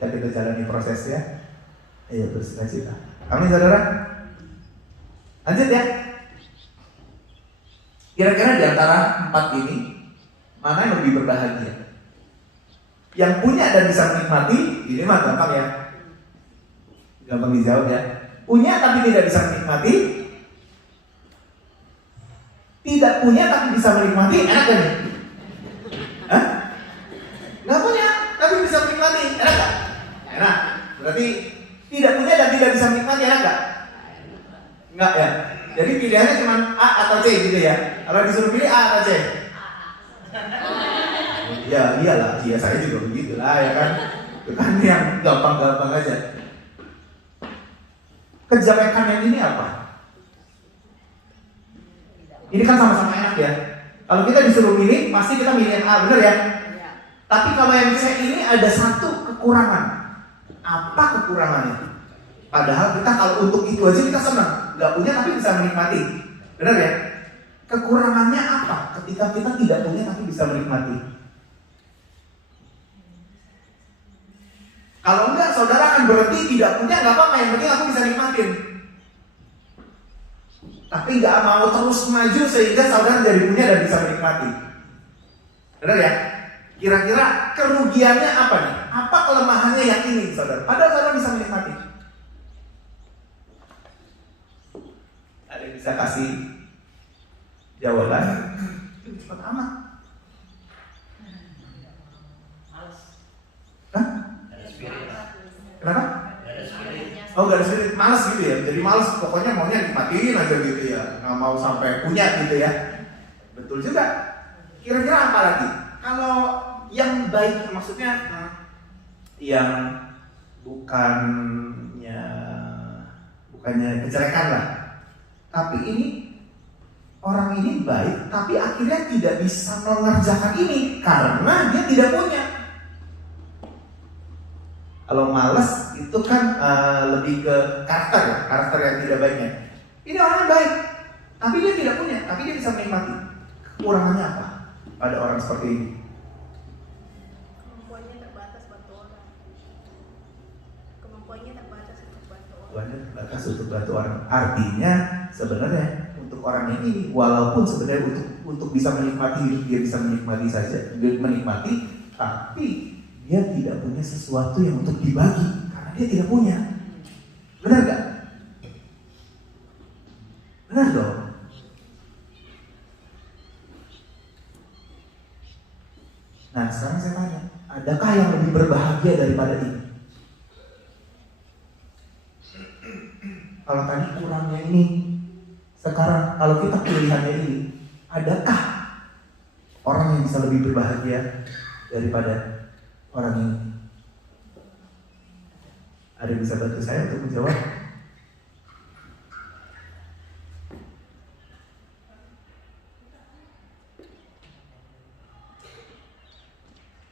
Kita jalani prosesnya, ayo bersuka cita. Amin, saudara. Lanjut ya. Kira-kira di antara 4 ini mana yang lebih berbahagia? Yang punya dan bisa menikmati, ini mah gampang ya. Gampang dijawab ya. Punya tapi tidak bisa menikmati. Tidak punya tapi bisa menikmati, enak gak nih? Hah? Gak punya tapi bisa menikmati, enak gak? Enak. Berarti tidak punya dan tidak bisa menikmati, enak gak? Enggak ya. Jadi pilihannya cuma A atau C gitu ya. Kalau disuruh pilih A atau C? Ya iyalah, iya saya juga begitu lah ya kan. Itu kan yang gampang-gampang aja. Kejelekan yang ini apa? Ini kan sama-sama enak ya. Kalau kita disuruh milih, pasti kita milih yang A, bener ya? Tapi kalau yang C ini ada satu kekurangan. Apa kekurangannya? Padahal kita kalau untuk itu aja kita senang, nggak punya tapi bisa menikmati, benar ya? Kekurangannya apa? Ketika kita tidak punya tapi bisa menikmati. Kalau enggak, saudara akan berhenti tidak punya, nggak apa-apa, yang penting aku bisa nikmatin. Tapi nggak mau terus maju sehingga saudara jadi punya dan bisa menikmati, benar ya? Kira-kira kerugiannya apa nih? Apa kelemahannya yang ini, saudara? Padahal saudara bisa menikmati. Ada yang bisa kasih jawaban? Cepat amat. Hah? Kenapa? Oh, gak ada spirit, malas gitu ya. Jadi malas, pokoknya maunya nikmatin aja gitu ya. Nggak mau sampai punya gitu ya. Betul juga. Kira-kira apa lagi? Kalau yang baik, maksudnya yang bukannya kejelekan lah. Tapi ini orang ini baik, tapi akhirnya tidak bisa mengerjakan ini karena dia tidak punya. Kalau malas itu kan lebih ke karakter yang tidak baiknya. Ini orang baik, tapi dia tidak punya, tapi dia bisa menikmati. Kekurangannya apa pada orang seperti ini? Kemampuannya terbatas bantu orang. Kemampuannya terbatas untuk bantu orang. Artinya sebenarnya untuk orang ini, walaupun sebenarnya untuk bisa menikmati hidup, dia bisa menikmati saja, tapi dia tidak punya sesuatu yang untuk dibagi karena dia tidak punya. Benar gak? Benar dong. Nah, sekarang saya tanya, adakah yang lebih berbahagia daripada ini? Kalau tadi kurangnya ini, sekarang kalau kita pilihannya ini, adakah orang yang bisa lebih berbahagia daripada orang ini? Ada yang bisa bantu saya untuk menjawab?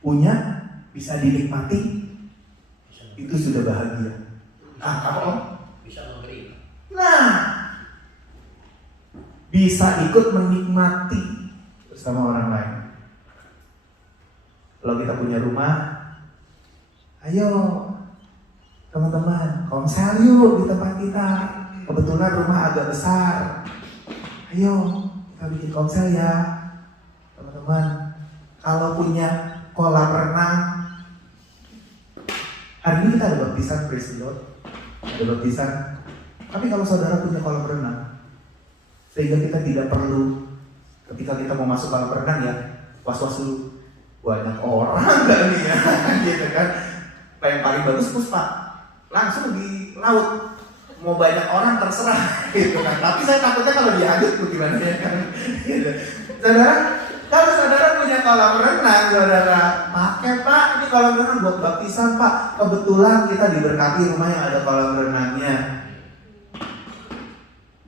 Punya, bisa dinikmati, itu sudah bahagia. Apa om? Bisa memberi. Nah, bisa ikut menikmati bersama orang lain. Kalau kita punya rumah, ayo teman-teman, komsel yuk di tempat kita. Kebetulan rumah agak besar. Ayo kita bikin komsel ya, teman-teman. Kalau punya kolam renang, hari ini kita ada baptisan, praise the Lord. Ada baptisan. Tapi kalau saudara punya kolam renang, Sehingga kita tidak perlu ketika kita mau masuk kolam renang ya was-was dulu, banyak orang nggak nih ya gitu kan. Yang paling bagus Puspa langsung di laut, mau banyak orang terserah gitu kan. Tapi saya takutnya kalau diaduk gimana ya kan gitu. Saudara, kalau saudara punya kolam renang, saudara pakai Pak, ini kolam renang buat baptisan Pak. Kebetulan kita diberkati rumah yang ada kolam renangnya.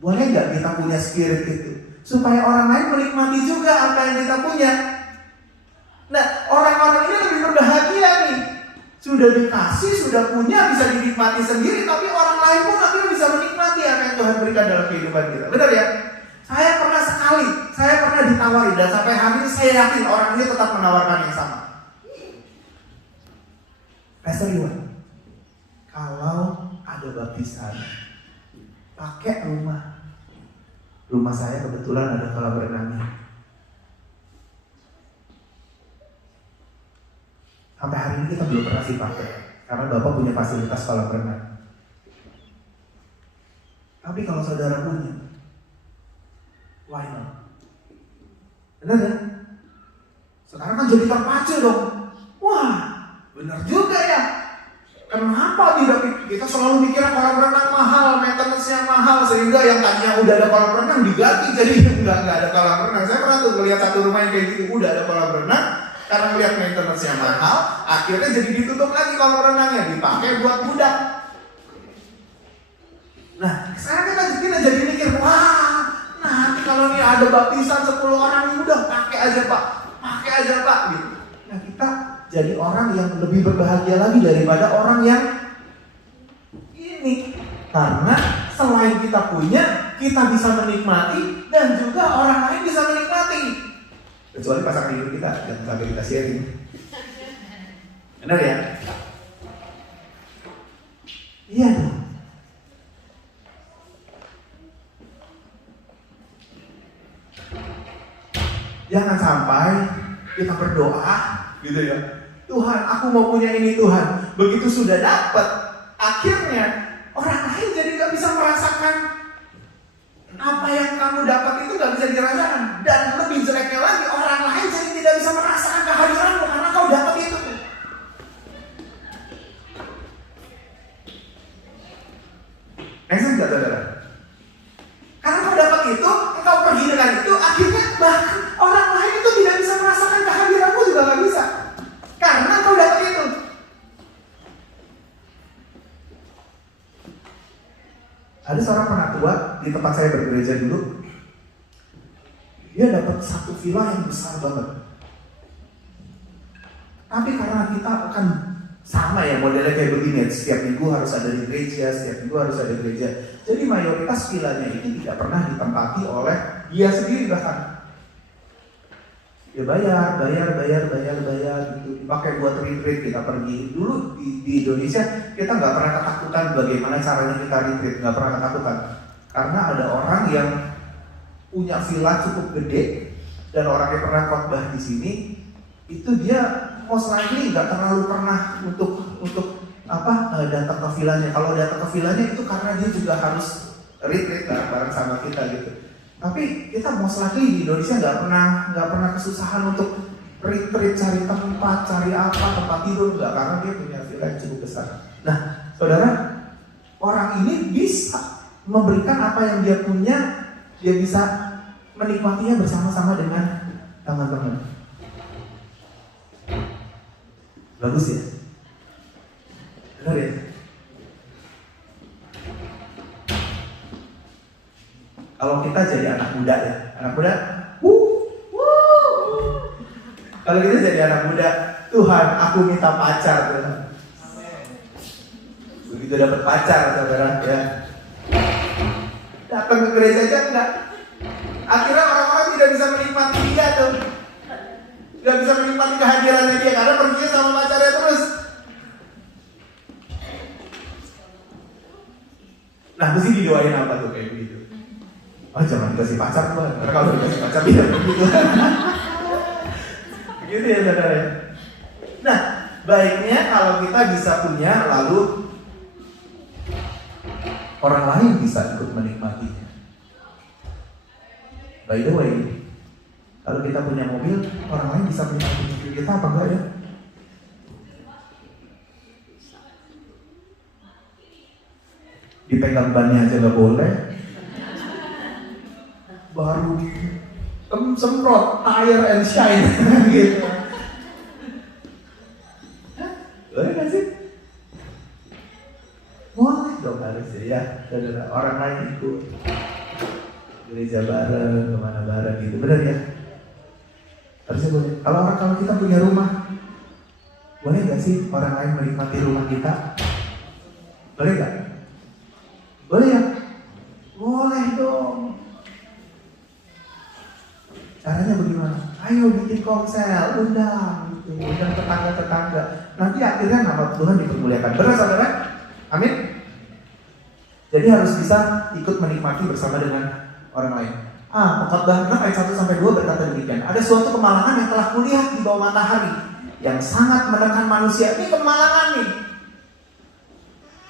Boleh nggak kita punya spirit itu? Supaya orang lain menikmati juga apa yang kita punya. Nah, orang-orang ini lebih berbahagia nih. Sudah dikasih, sudah punya, bisa dinikmati sendiri, tapi orang lain pun akhirnya bisa menikmati apa yang Tuhan berikan dalam kehidupan kita. Benar ya? Saya pernah ditawari, dan sampai hari ini saya yakin orang ini tetap menawarkan yang sama. Pastor Iwan, kalau ada baptisan, pakai rumah saya kebetulan ada kolam renangnya. Sampai hari ini kita belum pernah sih pakai, karena Bapak punya fasilitas kolam renang. Tapi kalau saudara punya, why not? Benar ya? Sekarang kan jadi terpacu dong. Wah, benar juga ya. Kenapa tidak kita selalu mikir kolam renang mahal, maintenance-nya mahal, sehingga yang tadinya udah ada kolam renang diganti jadi nggak ada kolam renang. Saya pernah tuh melihat satu rumah yang kayak gitu, udah ada kolam renang, karena melihat maintenance-nya mahal, akhirnya jadi ditutup lagi kolam renangnya, dipakai buat budak. Nah, sekarang kita jadi mikir, wah, nanti kalau ini ada baptisan 10 orang ini udah pakai aja Pak, gitu. Nah, kita jadi orang yang lebih berbahagia lagi daripada orang yang ini. Karena selain kita punya, kita bisa menikmati dan juga orang lain bisa menikmati. Kecuali pasangan hidup kita, jangan sampai kita sharing. Benar ya? Iya dong. Jangan sampai kita berdoa gitu ya, Tuhan aku mau punya ini Tuhan. Begitu sudah dapat, akhirnya orang lain jadi gak bisa merasakan apa yang kamu dapat itu, gak bisa dirasakan. Dan lebih jeleknya lagi, orang lain jadi tidak bisa merasakan kehadiranmu karena kau dapat itu. Maksudnya gak saudara? Karena kau dapat itu, engkau pergi dengan itu, akhirnya bahkan orang lain itu tidak bisa merasakan kehadiranmu juga gak bisa. Karena kau dapat itu. Ada seorang penatua di tempat saya bergereja dulu. Dia dapat satu villa yang besar banget. Tapi karena kita akan sama ya modelnya kayak begini, setiap minggu harus ada di gereja, jadi mayoritas villanya ini tidak pernah ditempati oleh dia sendiri bahkan. Ya bayar gitu, dipakai buat retreat kita pergi. Dulu di Indonesia kita nggak pernah ketakutan bagaimana caranya kita retreat, nggak pernah ketakutan. Karena ada orang yang punya villa cukup gede dan orang yang pernah khotbah di sini, itu dia most likely nggak terlalu pernah untuk datang ke villanya. Kalau datang ke villanya itu karena dia juga harus retreat bareng sama kita gitu. Tapi kita most likely di Indonesia nggak pernah kesusahan untuk retreat, cari tempat tidur nggak, karena dia punya villa yang cukup besar. Nah, saudara, orang ini bisa memberikan apa yang dia punya, dia bisa menikmatinya bersama-sama dengan teman-teman. Bagus ya? Benar ya? Kalau kita jadi anak muda ya, kalau kita jadi anak muda, Tuhan aku minta pacar Tuhan. Begitu dapat pacar saudara ya, datang ke gereja aja enggak. Akhirnya orang-orang tidak bisa menikmati dia tuh, tidak bisa menikmati kehadirannya dia karena perginya sama pacarnya terus. Nah, mesti didoain apa tuh kayak begitu? Oh, jangan dikasih pacar Tuhan, karena kalau dikasih pacar dia begitu. Begitu ya saudara. Nah, baiknya kalau kita bisa punya, lalu orang lain bisa ikut menikmatinya. By the way, kalau kita punya mobil, orang lain bisa menikmati mobil kita apa enggak ya? Dipegang bannya aja nggak boleh. Baru semprot tire and shine gitu. Boleh nggak sih? Boleh dong harusnya ya. Saudara, orang lain ikut gereja bareng, kemana bareng gitu, benar ya? Harusnya boleh. Kalau kita punya rumah, boleh nggak sih orang lain menikmati rumah kita? Boleh nggak? Boleh ya? Boleh dong. Caranya bagaimana? Ayo bikin komsel, undang tetangga-tetangga. Nanti akhirnya nama Tuhan dipermuliakan. Benar saudara? Amin. Jadi harus bisa ikut menikmati bersama dengan orang lain. Khotbah 6 ayat 1-2 berkata demikian. Ada suatu kemalangan yang telah kulihat di bawah matahari yang sangat menekan manusia. Ini kemalangan nih.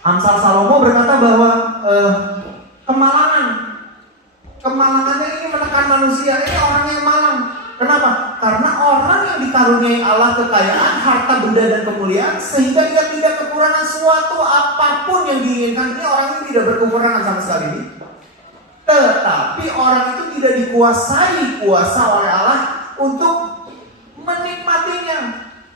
Amsal Salomo berkata bahwa kemalangannya ini menekan manusia. Ini orang yang malang. Kenapa? Karena orang yang dikaruniai Allah kekayaan, harta benda dan kemuliaan, sehingga ia tidak kekurangan suatu apapun yang diinginkan. Ini orang ini tidak berkekurangan sama sekali. Tetapi orang itu tidak dikuasai kuasa oleh Allah untuk menikmatinya.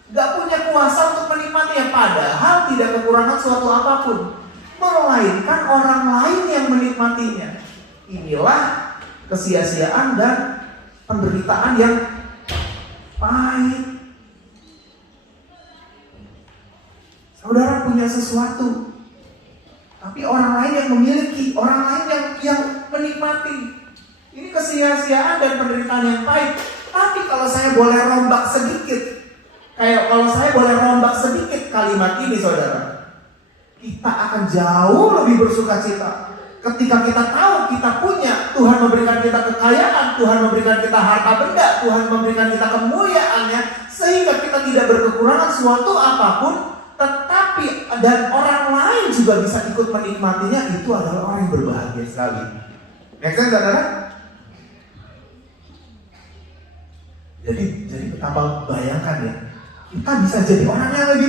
Gak punya kuasa untuk menikmatinya. Padahal tidak kekurangan suatu apapun, melainkan orang lain yang menikmatinya. Inilah kesia-siaan dan penderitaan yang pahit. Saudara punya sesuatu, tapi orang lain yang memiliki, orang lain yang menikmati. Ini kesia-siaan dan penderitaan yang pahit. Tapi kalau saya boleh rombak sedikit, kalimat ini saudara, kita akan jauh lebih bersukacita ketika kita tahu kita punya, Tuhan memberikan kita kekayaan, Tuhan memberikan kita harta benda, Tuhan memberikan kita kemuliaannya, sehingga kita tidak berkekurangan suatu apapun, tetapi dan orang lain juga bisa ikut menikmatinya. Itu adalah orang yang berbahagia sekali. Next time saudara. Jadi betapa, bayangkan ya, kita bisa jadi orang yang lebih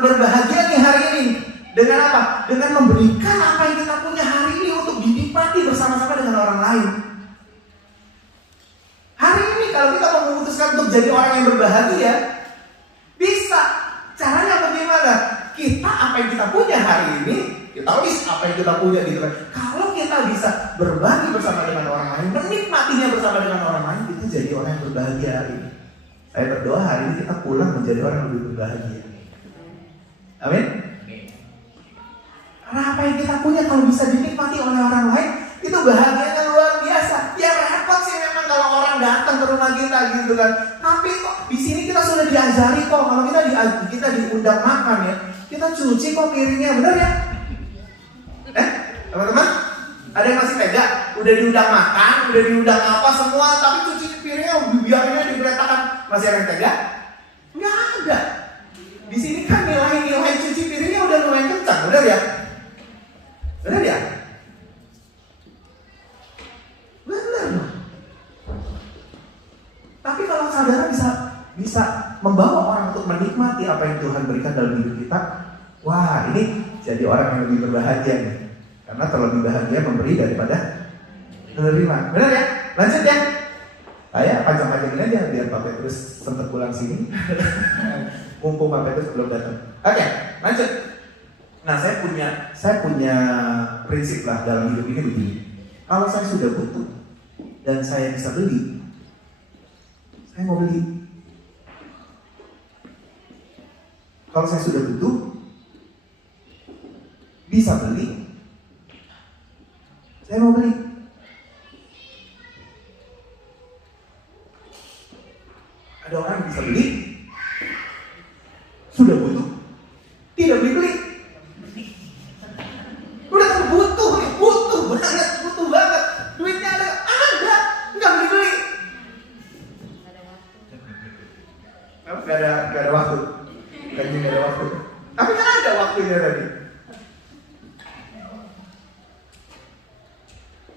berbahagia nih hari ini. Dengan apa? Dengan memberikan apa yang kita punya hari ini untuk dinikmati bersama-sama dengan orang lain. Hari ini kalau kita mau memutuskan untuk jadi orang yang berbahagia, bisa. Caranya bagaimana? Kita apa yang kita punya hari ini, kita list apa yang kita punya gitu kan. Kalau kita bisa berbagi bersama dengan orang lain, menikmatinya bersama dengan orang lain, kita jadi orang yang berbahagia hari ini. Saya berdoa hari ini kita pulang menjadi orang yang lebih berbahagia. Amin. Karena apa yang kita punya kalau bisa dinikmati oleh orang lain, itu bahagianya luar biasa. Ya repot sih memang kalau orang datang ke rumah kita gitu kan. Tapi kok di sini kita sudah diajari kok, kalau kita diundang makan ya, kita cuci kok piringnya, benar ya? Teman-teman, ada yang masih tega? Udah diundang makan, udah diundang apa semua, tapi cuci piringnya biarnya diberitakan. Masih ada yang tega? Nggak ada. Di sini kan nilai-nilai cuci piringnya udah lumayan kencang, benar ya? Benar ya? Benar. Tapi kalau saudara bisa membawa orang untuk menikmati apa yang Tuhan berikan dalam hidup kita, wah ini jadi orang yang lebih berbahagia nih. Karena terlebih bahagia memberi daripada menerima. Benar ya? Lanjut ya. Saya panjang-panjangin aja biar Pak Petrus sempat pulang sini. Mumpung Pak Petrus belum datang. Oke, lanjut. Nah, saya punya prinsip lah dalam hidup ini begini. Kalau saya sudah butuh dan saya bisa beli, saya mau beli. Kalau saya sudah butuh, bisa beli, saya mau beli. Ada orang yang bisa beli, sudah butuh, tidak beli. Udah kan butuh banget. Duitnya ada, nggak beli. Gak ada waktu. Kayaknya gak ada waktu. Tapi kan ada waktunya tadi.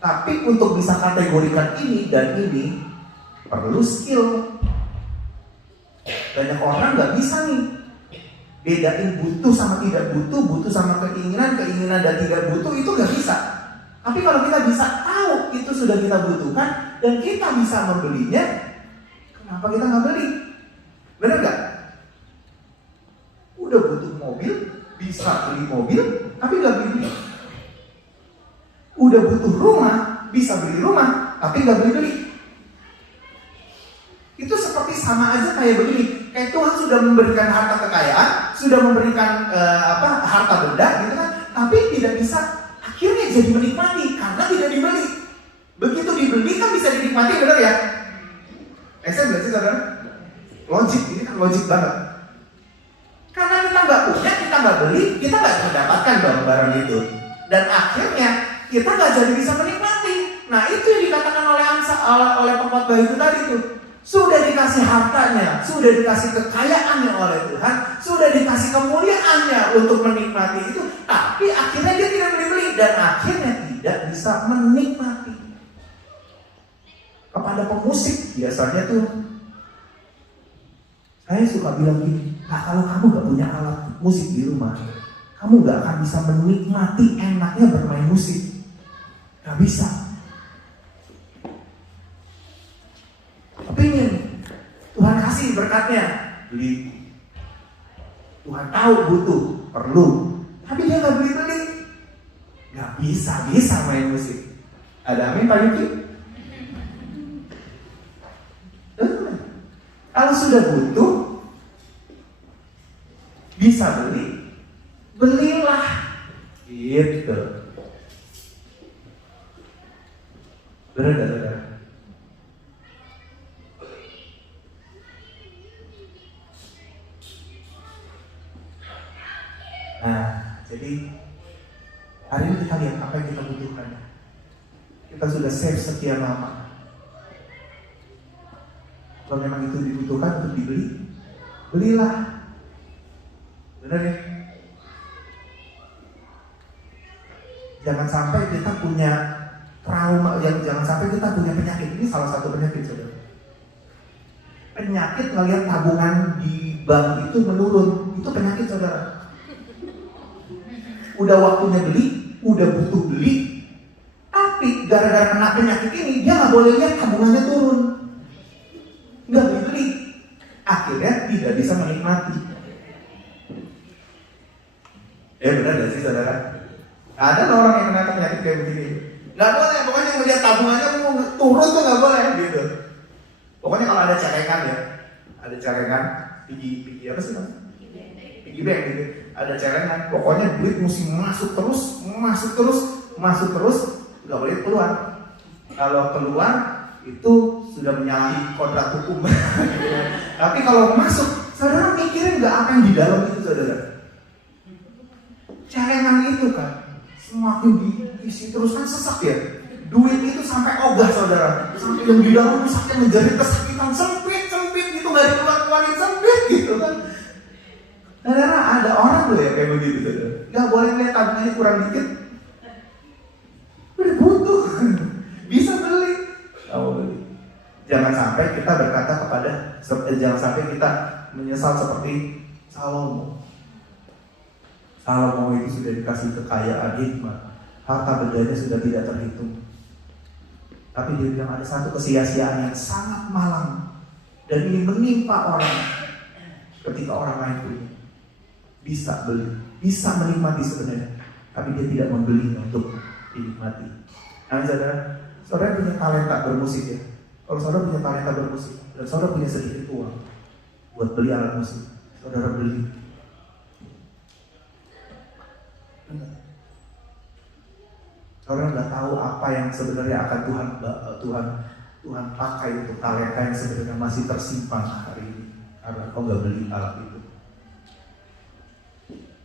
Tapi untuk bisa kategorikan ini dan ini perlu skill. Banyak orang nggak bisa nih bedain butuh sama tidak butuh, butuh sama keinginan dan tidak butuh, itu nggak bisa. Tapi kalau kita bisa tahu itu sudah kita butuhkan dan kita bisa membelinya, kenapa kita nggak beli? Benar nggak? Udah butuh mobil, bisa beli mobil, tapi nggak beli. Udah butuh rumah, bisa beli rumah, tapi nggak beli. Itu seperti sama aja kayak begini. Kayak Tuhan sudah memberikan harta kekayaan, sudah memberikan harta benda, gitu kan? Tapi tidak bisa akhirnya jadi menikmati karena tidak dibeli. Begitu dibeli kan bisa dinikmati, benar ya? Saya bilang sih saudara, logik ini kan logik banget. Karena kita nggak punya, kita nggak beli, kita nggak mendapatkan barang itu, dan akhirnya kita nggak jadi bisa menikmati. Nah itu yang dikatakan oleh pengkhotbah itu tadi tuh. Sudah dikasih hartanya, sudah dikasih kekayaannya oleh Tuhan, sudah dikasih kemuliaannya untuk menikmati itu, tapi akhirnya dia tidak beli dan akhirnya tidak bisa menikmati. Kepada pemusik biasanya tuh, saya suka bilang gini, nah kalau kamu gak punya alat musik di rumah, kamu gak akan bisa menikmati enaknya bermain musik. Gak bisa. Kepingin Tuhan kasih berkatnya, beli. Tuhan tahu butuh, perlu, tapi dia gak beli-beli. Gak bisa main musik. Ada amin Pak Yuki? Kalau sudah butuh, bisa beli, belilah. Gitu. Benar. Nah, jadi hari ini kita lihat apa yang kita butuhkan. Kita sudah save sekian lama. Kalau memang itu dibutuhkan untuk dibeli, belilah. Benar ya? Jangan sampai kita punya trauma, jangan sampai kita punya penyakit. Ini salah satu penyakit, saudara. Penyakit ngelihat tabungan di bank itu menurun, itu penyakit, saudara. Udah waktunya beli, udah butuh beli, tapi gara-gara kena penyakit ini dia nggak boleh lihat tabungannya turun, nggak beli, akhirnya tidak bisa menikmati. Benar gak sih saudara? Ada orang yang kena penyakit kayak begini, nggak boleh, pokoknya melihat tabungannya mau turun tuh nggak boleh gitu. Pokoknya kalau ada celengan, piggy apa sih mas? Piggy bank gitu. Ada celengan, pokoknya duit mesti masuk terus, nggak boleh keluar. Kalau keluar itu sudah menyalahi kodrat hukum. Tapi kalau masuk, saudara mikirin nggak apa yang di dalam itu, saudara? Celengan itu kan semakin diisi terus kan sesak ya. Duit itu sampai ogah, saudara. Sampai yang di dalam itu sampai menjadi kesakitan, sempit gitu, nggak dikeluarin sempit gitu kan. Saudara, ada orang tuh ya kayak begitu, saudara. Gak boleh lihat tabungannya kurang dikit, udah butuh, bisa beli. Jangan sampai kita berkata jangan sampai kita menyesal seperti Salomo. Salomo itu sudah dikasih kekayaan, hikmat, harta bendanya sudah tidak terhitung. Tapi dia bilang ada satu kesia-siaan yang sangat malang, dan ini menimpa orang ketika orang lain punya. Bisa beli, bisa menikmati sebenarnya, tapi dia tidak membelinya untuk dinikmati. Nah, saudara punya talenta bermusik ya. Kalau saudara punya talenta bermusik dan saudara punya sedikit uang buat beli alat musik, saudara beli. Saudara nggak tahu apa yang sebenarnya akan Tuhan pakai untuk talenta yang sebenarnya masih tersimpan hari ini karena kau nggak beli alat itu.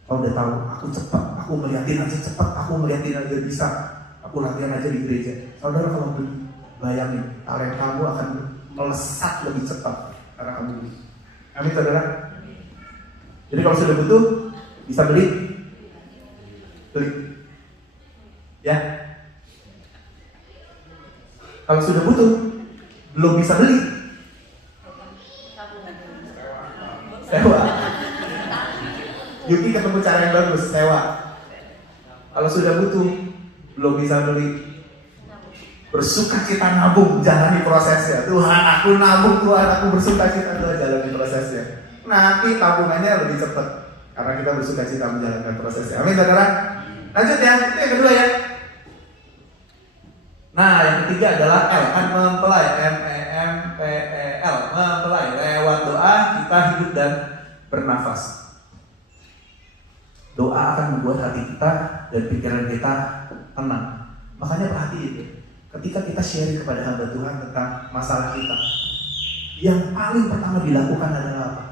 Kau udah tahu, aku ngeliatin aja bisa, aku latihan aja di gereja. Saudara kalau beli, bayangin, talent kamu akan melesat lebih cepat karena kamu beli. Amin saudara. Jadi kalau sudah butuh, bisa beli. Ya. Kalau sudah butuh, belum bisa beli, sewa. Yuki ketemu cara yang bagus, sewa. Kalau sudah butuh, belum bisa beli, bersuka cita nabung, jalani prosesnya. Tuhan, aku nabung, Tuhan, aku bersuka cita, Tuhan, jalani prosesnya. Nanti tabungannya lebih cepat karena kita bersuka cita menjalankan prosesnya. Amin, saudara. Lanjut ya, itu yang kedua ya. Nah, yang ketiga adalah L, kan mempelai, MEMPEL, mempelai. Lewat doa kita hidup dan bernafas. Doa akan membuat hati kita dan pikiran kita tenang. Makanya perhatiin, ketika kita sharing kepada hamba Tuhan tentang masalah kita, yang paling pertama dilakukan adalah apa?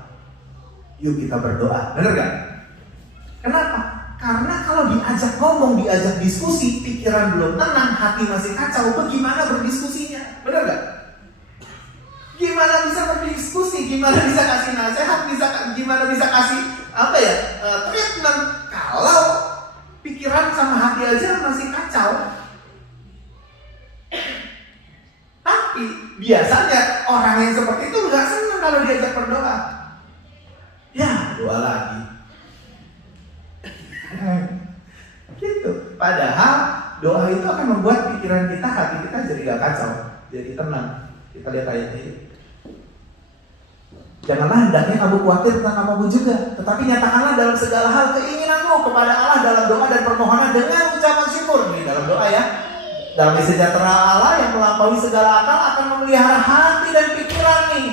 Yuk kita berdoa, benar gak? Kenapa? Karena kalau diajak ngomong, diajak diskusi, pikiran belum tenang, hati masih kacau, bagaimana berdiskusinya? Benar gak? Gimana bisa berdiskusi? Gimana bisa kasih nasihat? Gimana bisa kasih treatment? Kalau pikiran sama hati aja masih kacau. Tapi biasanya orang yang seperti itu nggak senang kalau diajak berdoa. Ya, doa lagi. Gitu. Padahal doa itu akan membuat pikiran kita, hati kita jadi gak kacau, jadi tenang. Kita lihat ayatnya ini. Janganlah hendaknya kamu khawatir tentang kamu juga, tetapi nyatakanlah dalam segala hal keinginanmu kepada Allah dalam doa dan permohonan dengan ucapan syukur. Ini dalam doa ya. Damai sejahtera Allah yang melampaui segala akal akan memelihara hati dan pikiran nih.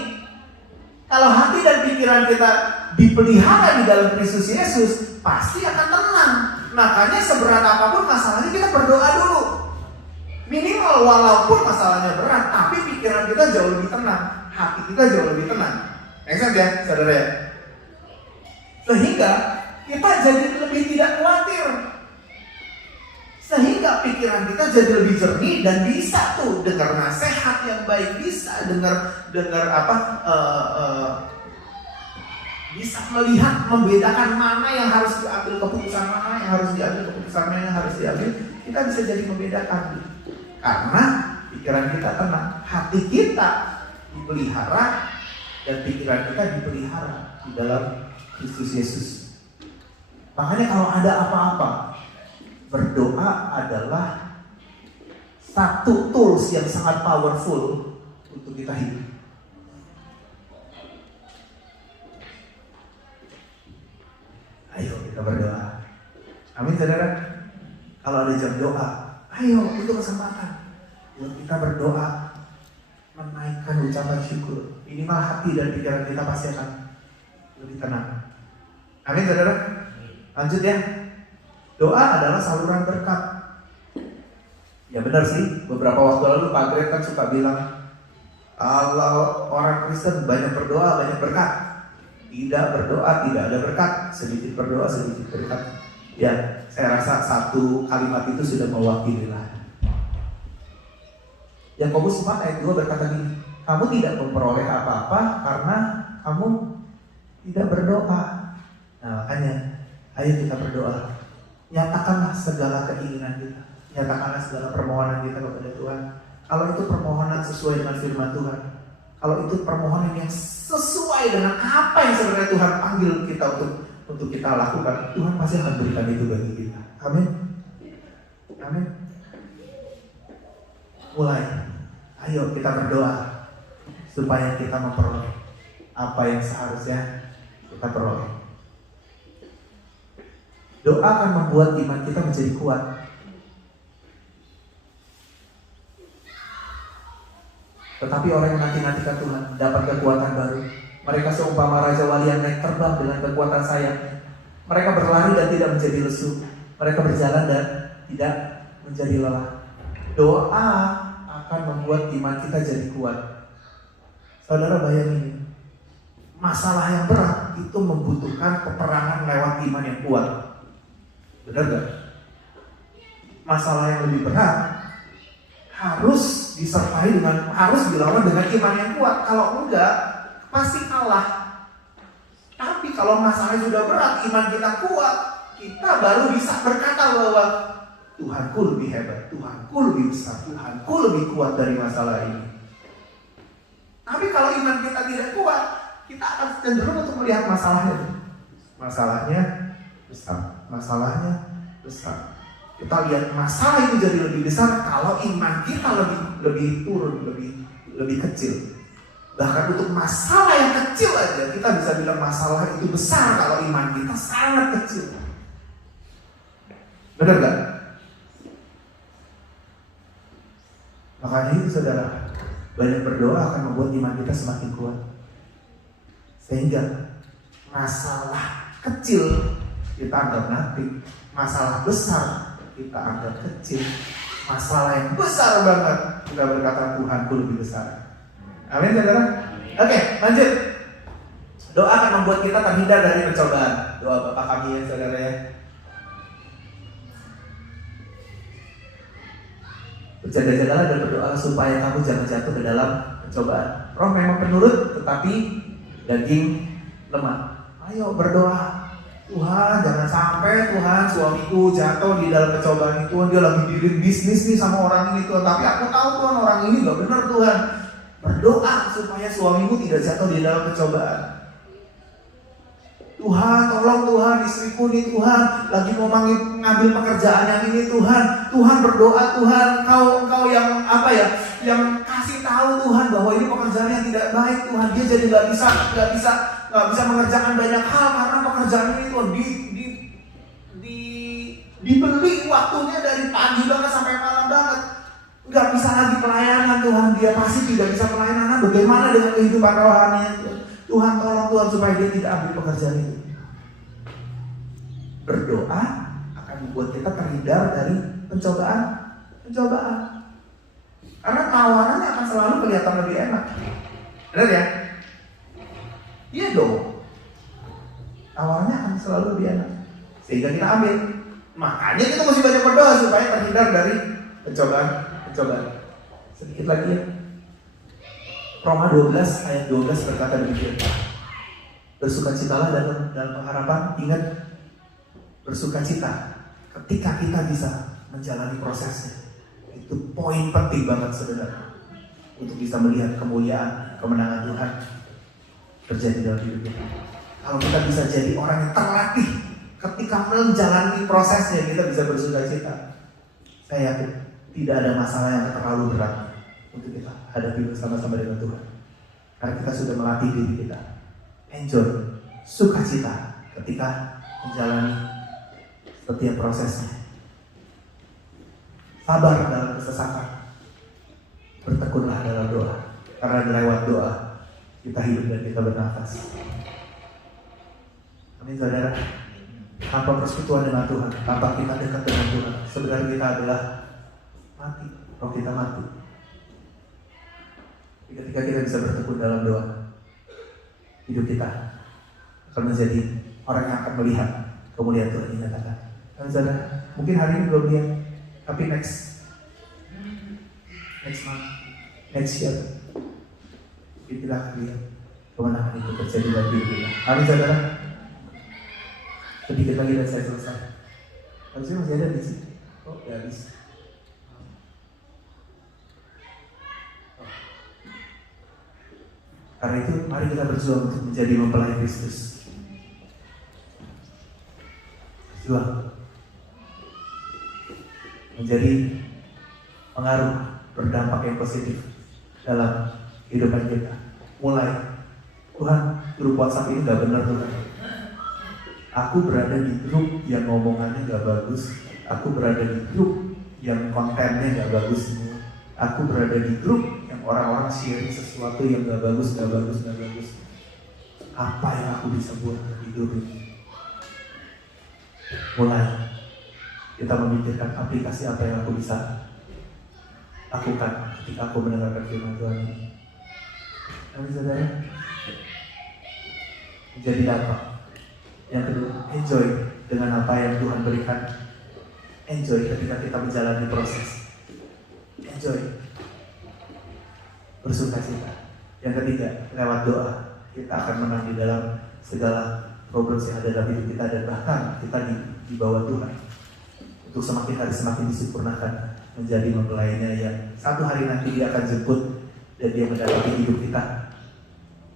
Kalau hati dan pikiran kita dipelihara di dalam Kristus Yesus, pasti akan tenang. Makanya seberat apapun masalahnya kita berdoa dulu. Minimal walaupun masalahnya berat, tapi pikiran kita jauh lebih tenang, hati kita jauh lebih tenang. Maksud ya, saudara ya. Sehingga kita jadi lebih tidak khawatir. Sehingga pikiran kita jadi lebih jernih dan bisa tuh dengar nasihat yang baik, bisa dengar bisa melihat, membedakan mana yang harus diambil keputusan, mana yang harus diambil keputusan, mana yang harus diambil. Kita bisa jadi membedakan karena pikiran kita tenang, hati kita dipelihara dan pikiran kita dipelihara di dalam Kristus Yesus. Makanya kalau ada apa-apa, berdoa adalah satu tools yang sangat powerful untuk kita hidup. Ayo kita berdoa. Amin saudara. Kalau ada jam doa, ayo itu kesempatan buat kita berdoa, menaikkan ucapan syukur. Minimal hati dan pikiran kita pasti akan lebih tenang. Amin saudara. Lanjut ya. Doa adalah saluran berkat. Ya benar sih. Beberapa waktu lalu Pak Greg kan suka bilang, kalau orang Kristen banyak berdoa banyak berkat. Tidak berdoa tidak ada berkat. Sedikit berdoa sedikit berkat. Ya, saya rasa satu kalimat itu sudah mewakili lah. Yakobus 4 ayat 2 berkata gini, kamu tidak memperoleh apa-apa karena kamu tidak berdoa. Nah makanya, ayo kita berdoa. Nyatakanlah segala keinginan kita, nyatakanlah segala permohonan kita kepada Tuhan. Kalau itu permohonan sesuai dengan firman Tuhan, kalau itu permohonan yang sesuai dengan apa yang sebenarnya Tuhan panggil kita untuk kita lakukan, Tuhan pasti akan berikan itu bagi kita. Amin. Amin. Mulai, ayo kita berdoa supaya kita memperoleh apa yang seharusnya kita peroleh. Doa akan membuat iman kita menjadi kuat. Tetapi orang yang nanti-nantikan Tuhan dapat kekuatan baru. Mereka seumpama raja wali yang naik terbang dengan kekuatan sayapnya. Mereka berlari dan tidak menjadi lesu. Mereka berjalan dan tidak menjadi lelah. Doa akan membuat iman kita jadi kuat. Saudara bayangin, masalah yang berat itu membutuhkan peperangan lewat iman yang kuat. Benar gak? Masalah yang lebih berat harus disertai dengan, harus dilawan dengan iman yang kuat. Kalau enggak, pasti kalah. Tapi kalau masalahnya sudah berat, iman kita kuat, kita baru bisa berkata bahwa Tuhanku lebih hebat, Tuhanku lebih besar, Tuhanku lebih kuat dari masalah ini. Tapi kalau iman kita tidak kuat, kita akan cenderung untuk melihat masalahnya. Masalahnya besar, masalahnya besar. Kita lihat masalah itu jadi lebih besar kalau iman kita lebih turun, lebih kecil. Bahkan untuk masalah yang kecil aja kita bisa bilang masalah itu besar kalau iman kita sangat kecil. Benar gak? Makanya itu saudara, banyak berdoa akan membuat iman kita semakin kuat. Sehingga masalah kecil kita anggap nanti, masalah besar kita anggap kecil, masalah yang besar banget kita berkata Tuhanku lebih besar. Amin saudara. Oke, lanjut. Doa akan membuat kita terhindar dari pencobaan. Doa Bapa kami ya saudara ya. Berjaga-jagalah dan berdoa supaya kamu jangan jatuh ke dalam pencobaan. Roh memang penurut, tetapi daging lemah. Ayo berdoa. Tuhan, jangan sampai Tuhan suamiku jatuh di dalam pencobaan itu. Dia lagi dealing bisnis nih sama orang ini Tuhan. Tapi aku tahu Tuhan orang ini gak benar Tuhan. Berdoa supaya suamimu tidak jatuh di dalam pencobaan. Tuhan, tolong Tuhan, istriku nih Tuhan lagi mau ngambil pekerjaan yang ini Tuhan. Tuhan berdoa Tuhan, Engkau yang apa ya, yang kasih tahu Tuhan bahwa ini pekerjaan yang tidak baik Tuhan. Dia jadi nggak bisa mengerjakan banyak hal karena pekerjaan ini Tuhan dibeli waktunya dari pagi banget sampai malam banget. Nggak bisa lagi pelayanan Tuhan, dia pasti tidak bisa pelayanan. Bagaimana dengan kehidupan rohaninya Tuhan? Tuhan tolong Tuhan supaya dia tidak ambil pekerjaan itu. Berdoa akan membuat kita terhindar dari pencobaan. Karena tawarannya akan selalu kelihatan lebih enak. Benar ya? Iya dong. Tawarannya akan selalu lebih enak. Sehingga kita ambil. Makanya kita mesti banyak berdoa supaya terhindar dari pencobaan. Sedikit lagi ya. Roma 12 ayat 12 berkata demikian. Bersukacitalah dalam pengharapan. Ingat, bersukacita ketika kita bisa menjalani prosesnya. Itu poin penting banget saudara, untuk bisa melihat kemuliaan, kemenangan Tuhan terjadi dalam hidup kita. Kalau kita bisa jadi orang yang terlatih ketika menjalani prosesnya, kita bisa bersukacita. Saya yakin tidak ada masalah yang terlalu berat untuk kita hadapi bersama-sama dengan Tuhan. Karena kita sudah melatih diri kita. Enjoy, sukacita ketika menjalani setiap prosesnya. Sabar dalam kesesakan. Bertekunlah dalam doa. Karena lewat doa kita hidup dan kita bernafas. Amin saudara. Tanpa persekutuan dengan Tuhan, tanpa kita dekat dengan Tuhan, sebenarnya kita adalah mati. Roh kita mati. Ketika kita bisa bertekun dalam doa, hidup kita akan menjadi orang yang akan melihat kemuliaan Tuhan dinyatakan. Dan saudara, mungkin hari ini belum lihat, tapi next month, next year, kita akan lihat kemenangan itu terjadi dalam hidup kita. Amin saudara. Sedikit lagi dan saya selesai. Harusnya masih ada di sini. Oh, ya habis. Karena itu, mari kita berjuang untuk menjadi mempelai Kristus. Berjuang menjadi pengaruh, berdampak yang positif dalam kehidupan kita. Mulai, Tuhan, grup WhatsApp ini gak benar Tuhan. Aku berada di grup yang ngomongannya gak bagus. Aku berada di grup yang kontennya gak bagus. Aku berada di grup yang orang-orang sharing sesuatu yang gak bagus. Apa yang aku bisa buat di grup ini? Mulai kita memikirkan aplikasi apa yang aku bisa lakukan ketika aku mendengarkan firman Tuhan ini. Amin saudara. Menjadi dampak. Yang kedua, enjoy dengan apa yang Tuhan berikan. Enjoy ketika kita menjalani proses. Enjoy. Bersukacita. Yang ketiga, lewat doa kita akan menang di dalam segala problem yang ada dalam hidup kita, dan bahkan kita di bawah Tuhan. untuk semakin hari semakin disempurnakan menjadi mempelainya yang satu hari nanti dia akan jemput dan dia mendapati hidup kita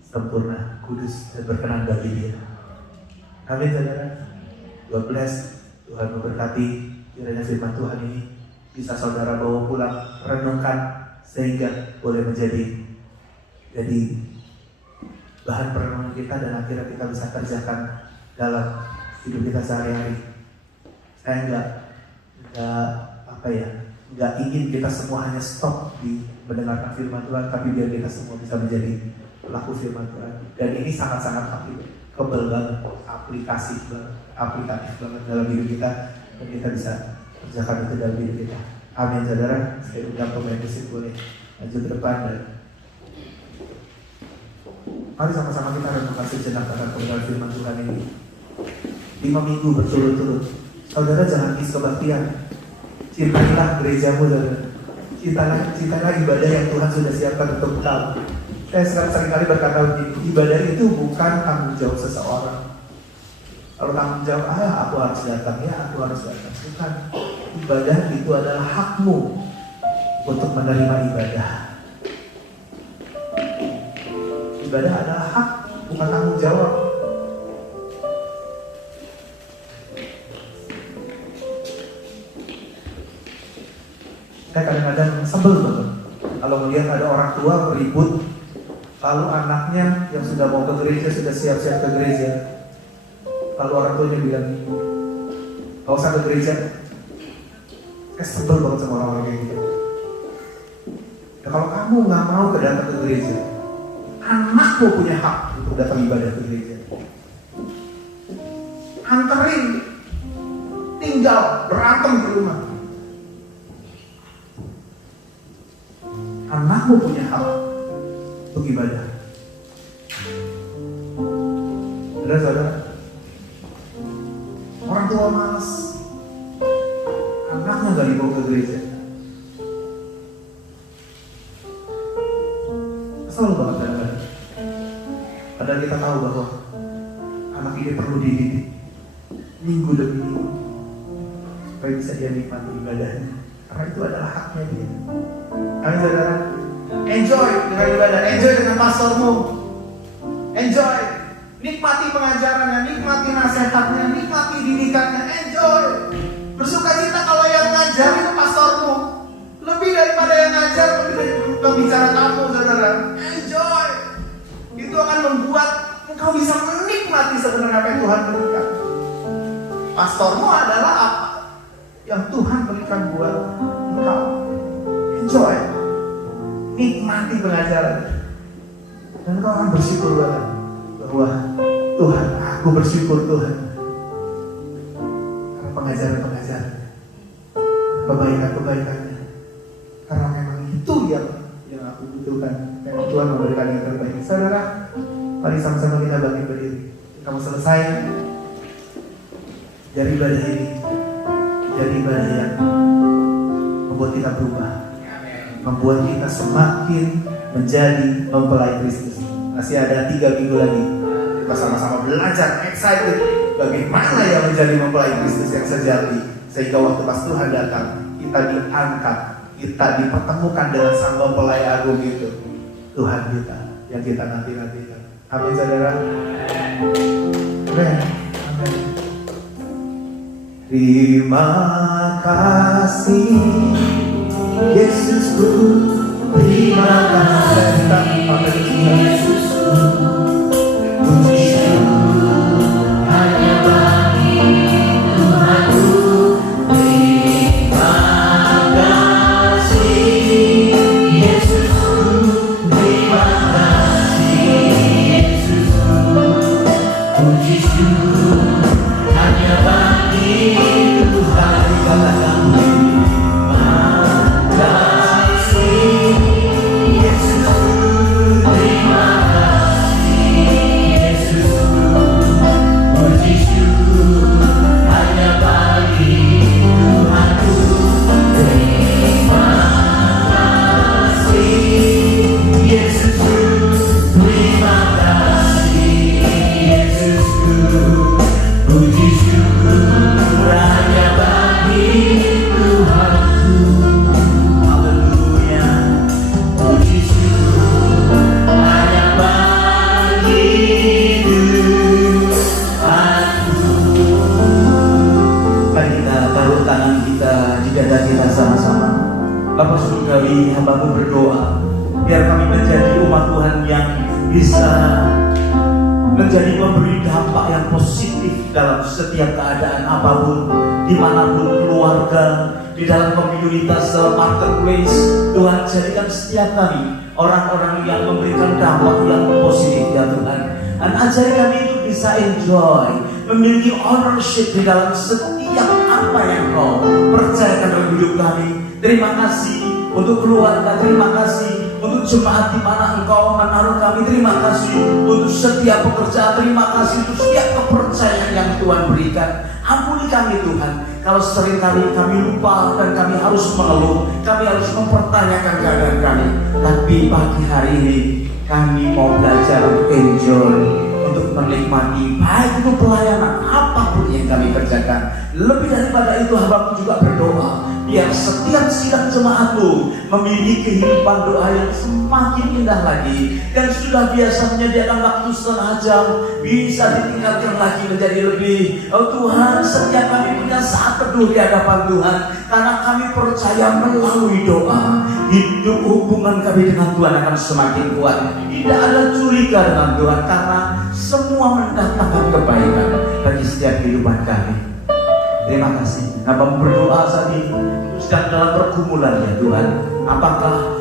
sempurna, kudus, dan berkenan bagi dia. Amin, saudara. God bless. Tuhan memberkati. Kiranya firman Tuhan ini bisa saudara bawa pulang, renungkan, sehingga boleh menjadi bahan perenungan kita dan akhirnya kita bisa kerjakan dalam hidup kita sehari-hari. Saya nggak ingin kita semua hanya stop di mendengarkan firman Tuhan, tapi biar kita semua bisa menjadi pelaku firman Tuhan. Dan ini sangat-sangat applicable banget, aplikatif banget dalam hidup kita, dan kita bisa kerjakan itu dalam hidup kita. Amin, saudara. Saya undang pemain musik boleh maju ke depan dan mari sama-sama kita renungkan sejenak akan kebenaran firman Tuhan ini. 5 minggu berturut-turut, saudara jangan miss kebaktian. Cintailah gerejamu, saudara. Cintailah ibadah yang Tuhan sudah siapkan untuk kamu. Saya seringkali berkata begini, ibadah itu bukan tanggung jawab seseorang. Kalau tanggung jawab, aku harus datang, aku harus datang. Bukan. Ibadah itu adalah hakmu untuk menerima ibadah. Ibadah adalah hak, bukan tanggung jawab. Saya kadang-kadang sebel banget kalau melihat ada orang tua beribut, lalu anaknya yang sudah mau ke gereja, sudah siap-siap ke gereja, lalu orang tuanya bilang, gak usah ke gereja. Saya sebel banget sama orang-orang kayak gitu. Ya, kalau kamu gak mau datang ke gereja, anakmu punya hak untuk datang ibadah ke gereja. Anterin, tinggal berantem di rumah. Anakmu punya hak untuk ibadah. Saudara-saudara, orang tua malas, anaknya gak dibawa ke gereja. Kesel banget kan? Padahal kita tahu bahwa anak ini perlu dididik minggu demi minggu supaya bisa dia nikmati ibadahnya, karena itu adalah haknya dia. Amin, saudara. Enjoy dengan ibadah, enjoy dengan pastormu, enjoy, nikmati pengajarannya, nikmati nasihatnya, nikmati didikannya, enjoy. Bersukacita kalau yang ngajar itu pastormu, lebih daripada yang ngajar pembicara kamu, saudara. Enjoy. Itu akan membuat engkau bisa menikmati sebenarnya apa yang Tuhan berikan. Pastormu adalah apa yang Tuhan berikan buat engkau. Enjoy. Nikmati pengajaran. Dan engkau akan bersyukur banget bahwa Tuhan, aku bersyukur Tuhan karena pengajaran-pengajaran, kebaikan-kebaikannya. Karena memang itu yang aku butuhkan. Memang Tuhan memberikan yang terbaik. Saudara, mari sama-sama kita bangkit berdiri. Kamu selesai dari ibadah ini, dari ibadah yang membuat kita berubah, membuat kita semakin menjadi mempelai Kristus. Masih ada 3 minggu lagi kita sama-sama belajar, excited bagaimana yang menjadi mempelai Kristus yang sejati, sehingga waktu pas Tuhan datang kita diangkat, kita dipertemukan dengan sang mempelai agung itu, Tuhan kita yang kita nanti-nantikan. Amin, saudara. Amin. Amin. Terima kasih Yesusku, terima kasih Yesusku, puji syukur hanya bagi Tuhanku. Terima kasih Yesusku, terima kasih Yesusku, puji syukur hanya bagi Tuhan. lagi hamba-Mu berdoa, biar kami menjadi umat Tuhan yang bisa menjadi pemberi dampak yang positif dalam setiap keadaan apapun, dimanapun, keluarga, di dalam komunitas, marketplace. Tuhan, jadikan setiap kami orang-orang yang memberikan dampak yang positif ya Tuhan. Dan ajari kami itu bisa enjoy, memiliki ownership di dalam setiap apa yang Kau percayakan dalam hidup kami. Terima kasih untuk keluarga, terima kasih untuk jemaat di mana Engkau menaruh kami, terima kasih untuk setiap pekerjaan, terima kasih untuk setiap kepercayaan yang Tuhan berikan. Ampuni kami Tuhan, kalau seringkali kami lupa dan kami harus mengeluh, kami harus mempertanyakan keadaan kami. Tapi pagi hari ini kami mau belajar untuk enjoy, untuk menikmati, baik itu pelayanan apapun yang kami kerjakan. Lebih daripada itu, hamba-Mu juga berdoa, biar setiap sidang jemaat-Mu memiliki kehidupan doa yang semakin indah lagi. Dan sudah biasa menyediakan waktu setengah jam, bisa ditingkatkan lagi menjadi lebih. Oh Tuhan, setiap kami punya saat teduh di hadapan Tuhan, karena kami percaya melalui doa, hidup hubungan kami dengan Tuhan akan semakin kuat. Tidak ada curiga dengan Tuhan, karena semua mendatangkan kebaikan bagi setiap kehidupan kami. Terima kasih. Hamba berdoa saat ini sedang dalam pergumulan ya Tuhan. Apakah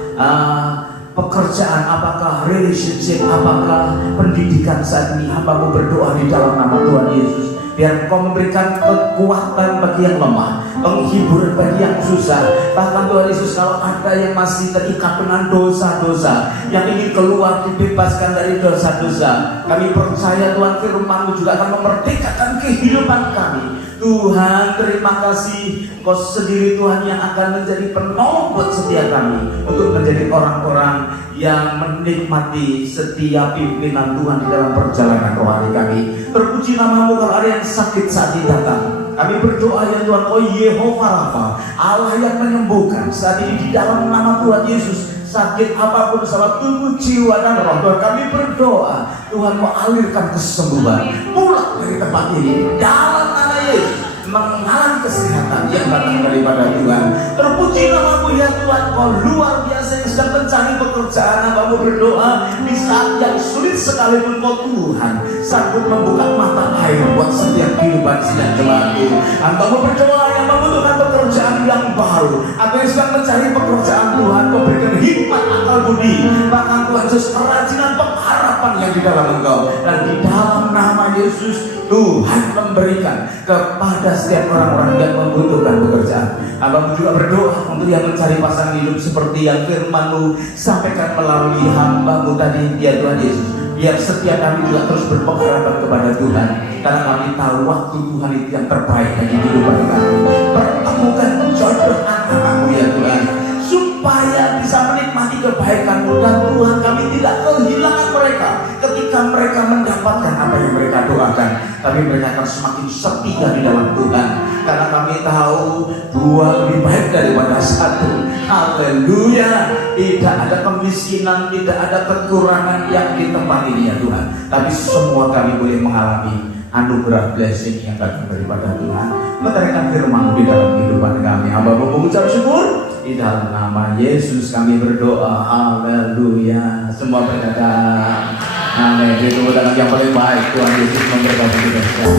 pekerjaan, apakah relationship, apakah pendidikan saat ini, hamba berdoa di dalam nama Tuhan Yesus. Biar Engkau memberikan kekuatan bagi yang lemah, penghiburan bagi yang susah. Bahkan Tuhan Yesus, kalau ada yang masih terikat dengan dosa-dosa, yang ingin keluar dibebaskan dari dosa-dosa, kami percaya Tuhan firman-Mu juga akan memerdekakan kehidupan kami. Tuhan, terima kasih Engkau sendiri Tuhan yang akan menjadi penolong buat setiap kami, untuk menjadi orang-orang yang menikmati setiap pimpinan Tuhan di dalam perjalanan rohani kami. Terpuji nama-Mu. Kalau ada yang sakit saat ini datang, kami berdoa ya Tuhan, Oh Yehova Rafa, Allah yang menyembuhkan saat ini di dalam nama Tuhan Yesus. Sakit apapun sama tubuh, jiwa dan roh, Tuhan kami berdoa, Tuhan mau alirkan kesembuhan pulang dari tempat ini dalam nama Yesus, mengalami kesehatan yang datang daripada Tuhan. Terpuji nama-Mu ya Tuhan, Kau luar biasa yang sedang mencari pekerjaan. Hamba berdoa di saat yang sulit sekalipun, Kau Tuhan sanggup membuka mata air buat setiap kehidupan setiap jemaat-Mu. Hamba berdoa yang membutuhkan pekerjaan yang baru, atau yang sedang mencari pekerjaan, Tuhan Kau berikan hikmat akal budi, bahkan Tuhan Yesus kerajinan pengharapan yang di dalam Engkau. Dan di dalam nama Yesus Tuhan memberikan kepada setiap orang-orang yang membutuhkan pekerjaan. Hamba juga berdoa untuk yang mencari pasangan hidup, seperti yang firman-Mu sampaikan melalui hamba-Mu tadi ya Tuhan Yesus. Biar setiap kami juga terus berpengharapan kepada Tuhan, karena kami tahu waktu Tuhan itu yang terbaik bagi kehidupan kami. Pertemukan jodoh anak-anak-Mu ya Tuhan, supaya bisa menikmati kebaikan-Mu. Dan Tuhan, kami tidak kehilangan mereka ketika mereka mendapatkan apa yang mereka doakan. Tapi mereka akan semakin setia di dalam Tuhan, karena kami tahu dua lebih baik daripada satu. Haleluya. Tidak ada kemiskinan, tidak ada kekurangan yang di tempat ini ya Tuhan, tapi semua kami boleh mengalami anugerah blessing yang datang daripada Tuhan. Menerangkan firman-Mu di dalam kehidupan kami. Hamba mengucap syukur di dalam nama Yesus kami berdoa. Haleluya. Semua berkata amin. Itu adalah yang paling baik. Tuhan Yesus memberkati kita semua.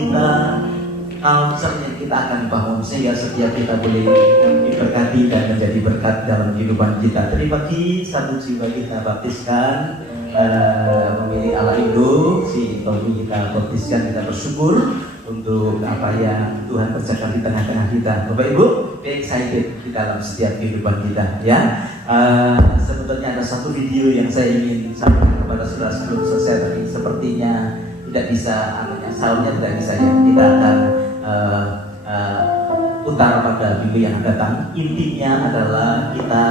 kita, culture yang kita akan bangun sehingga setiap kita boleh diberkati dan menjadi berkat dalam kehidupan kita. Tadi pagi satu jiwa kita baptiskan, memilih ala Indo, si Tommy kita baptiskan, kita bersyukur untuk apa yang Tuhan kerjakan di tengah-tengah kita. Bapak Ibu, be excited di dalam setiap kehidupan kita, ya. Sebetulnya ada satu video yang saya ingin sampaikan kepada saudara sebelum selesai, tapi sepertinya tidak bisa, soundnya tidak bisa ya. Kita akan putar pada minggu yang datang. Intinya adalah kita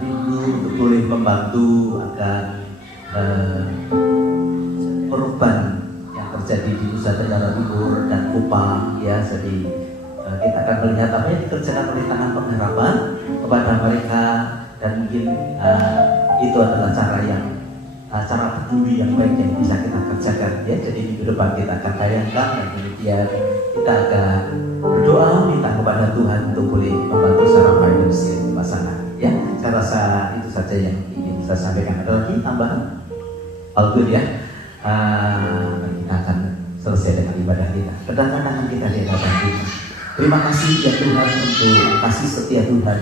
rindu untuk boleh membantu agar perubahan yang terjadi di Nusa Tenggara Timur dan Kupang, ya. Jadi kita akan melihat apa yang dikerjakan oleh tangan pengharapan kepada mereka, dan mungkin itu adalah cara peduli yang baik yang bisa kita kerjakan, ya. Jadi minggu depan kita akan tayangkan, dan kemudian kita akan berdoa minta kepada Tuhan untuk boleh membantu secara finansial pasangan, ya. Saya rasa itu saja yang ingin saya sampaikan. Ada lagi tambahan? All good, ya. Kita akan selesai dengan ibadah kita. Kedangkan tangan kita di hadapan Tuhan. Terima kasih ya Tuhan untuk kasih setia Tuhan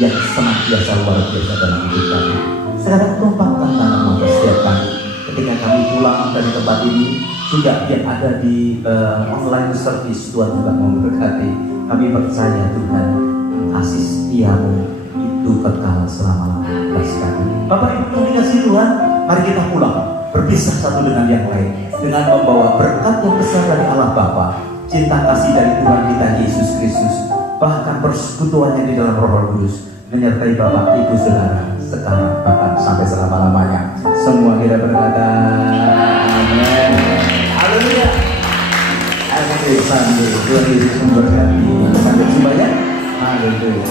yang senantiasa luar biasa dalam hidup kami. Sekarang tumpahkan tanganmu atas setiap kami ketika kami pulang dari tempat ini, juga yang ada di online service. Tuhan juga memberkati. Kami percaya Tuhan, kasih setiamu itu kekal selama-lamanya atas kami. Bapak Ibu yang dikasihi Tuhan, mari kita pulang berpisah satu dengan yang lain dengan membawa berkat yang besar dari Allah Bapa, cinta kasih dari Tuhan kita Yesus Kristus, bahkan persekutuannya di dalam Roh Kudus menyertai Bapak Ibu Saudara sekarang bahkan sampai selama-lamanya. Semua kita berkata amin. Haleluya. Amin. Sampai Tuhan Yesus memberkati. Sampai jumpa ya. Haleluya.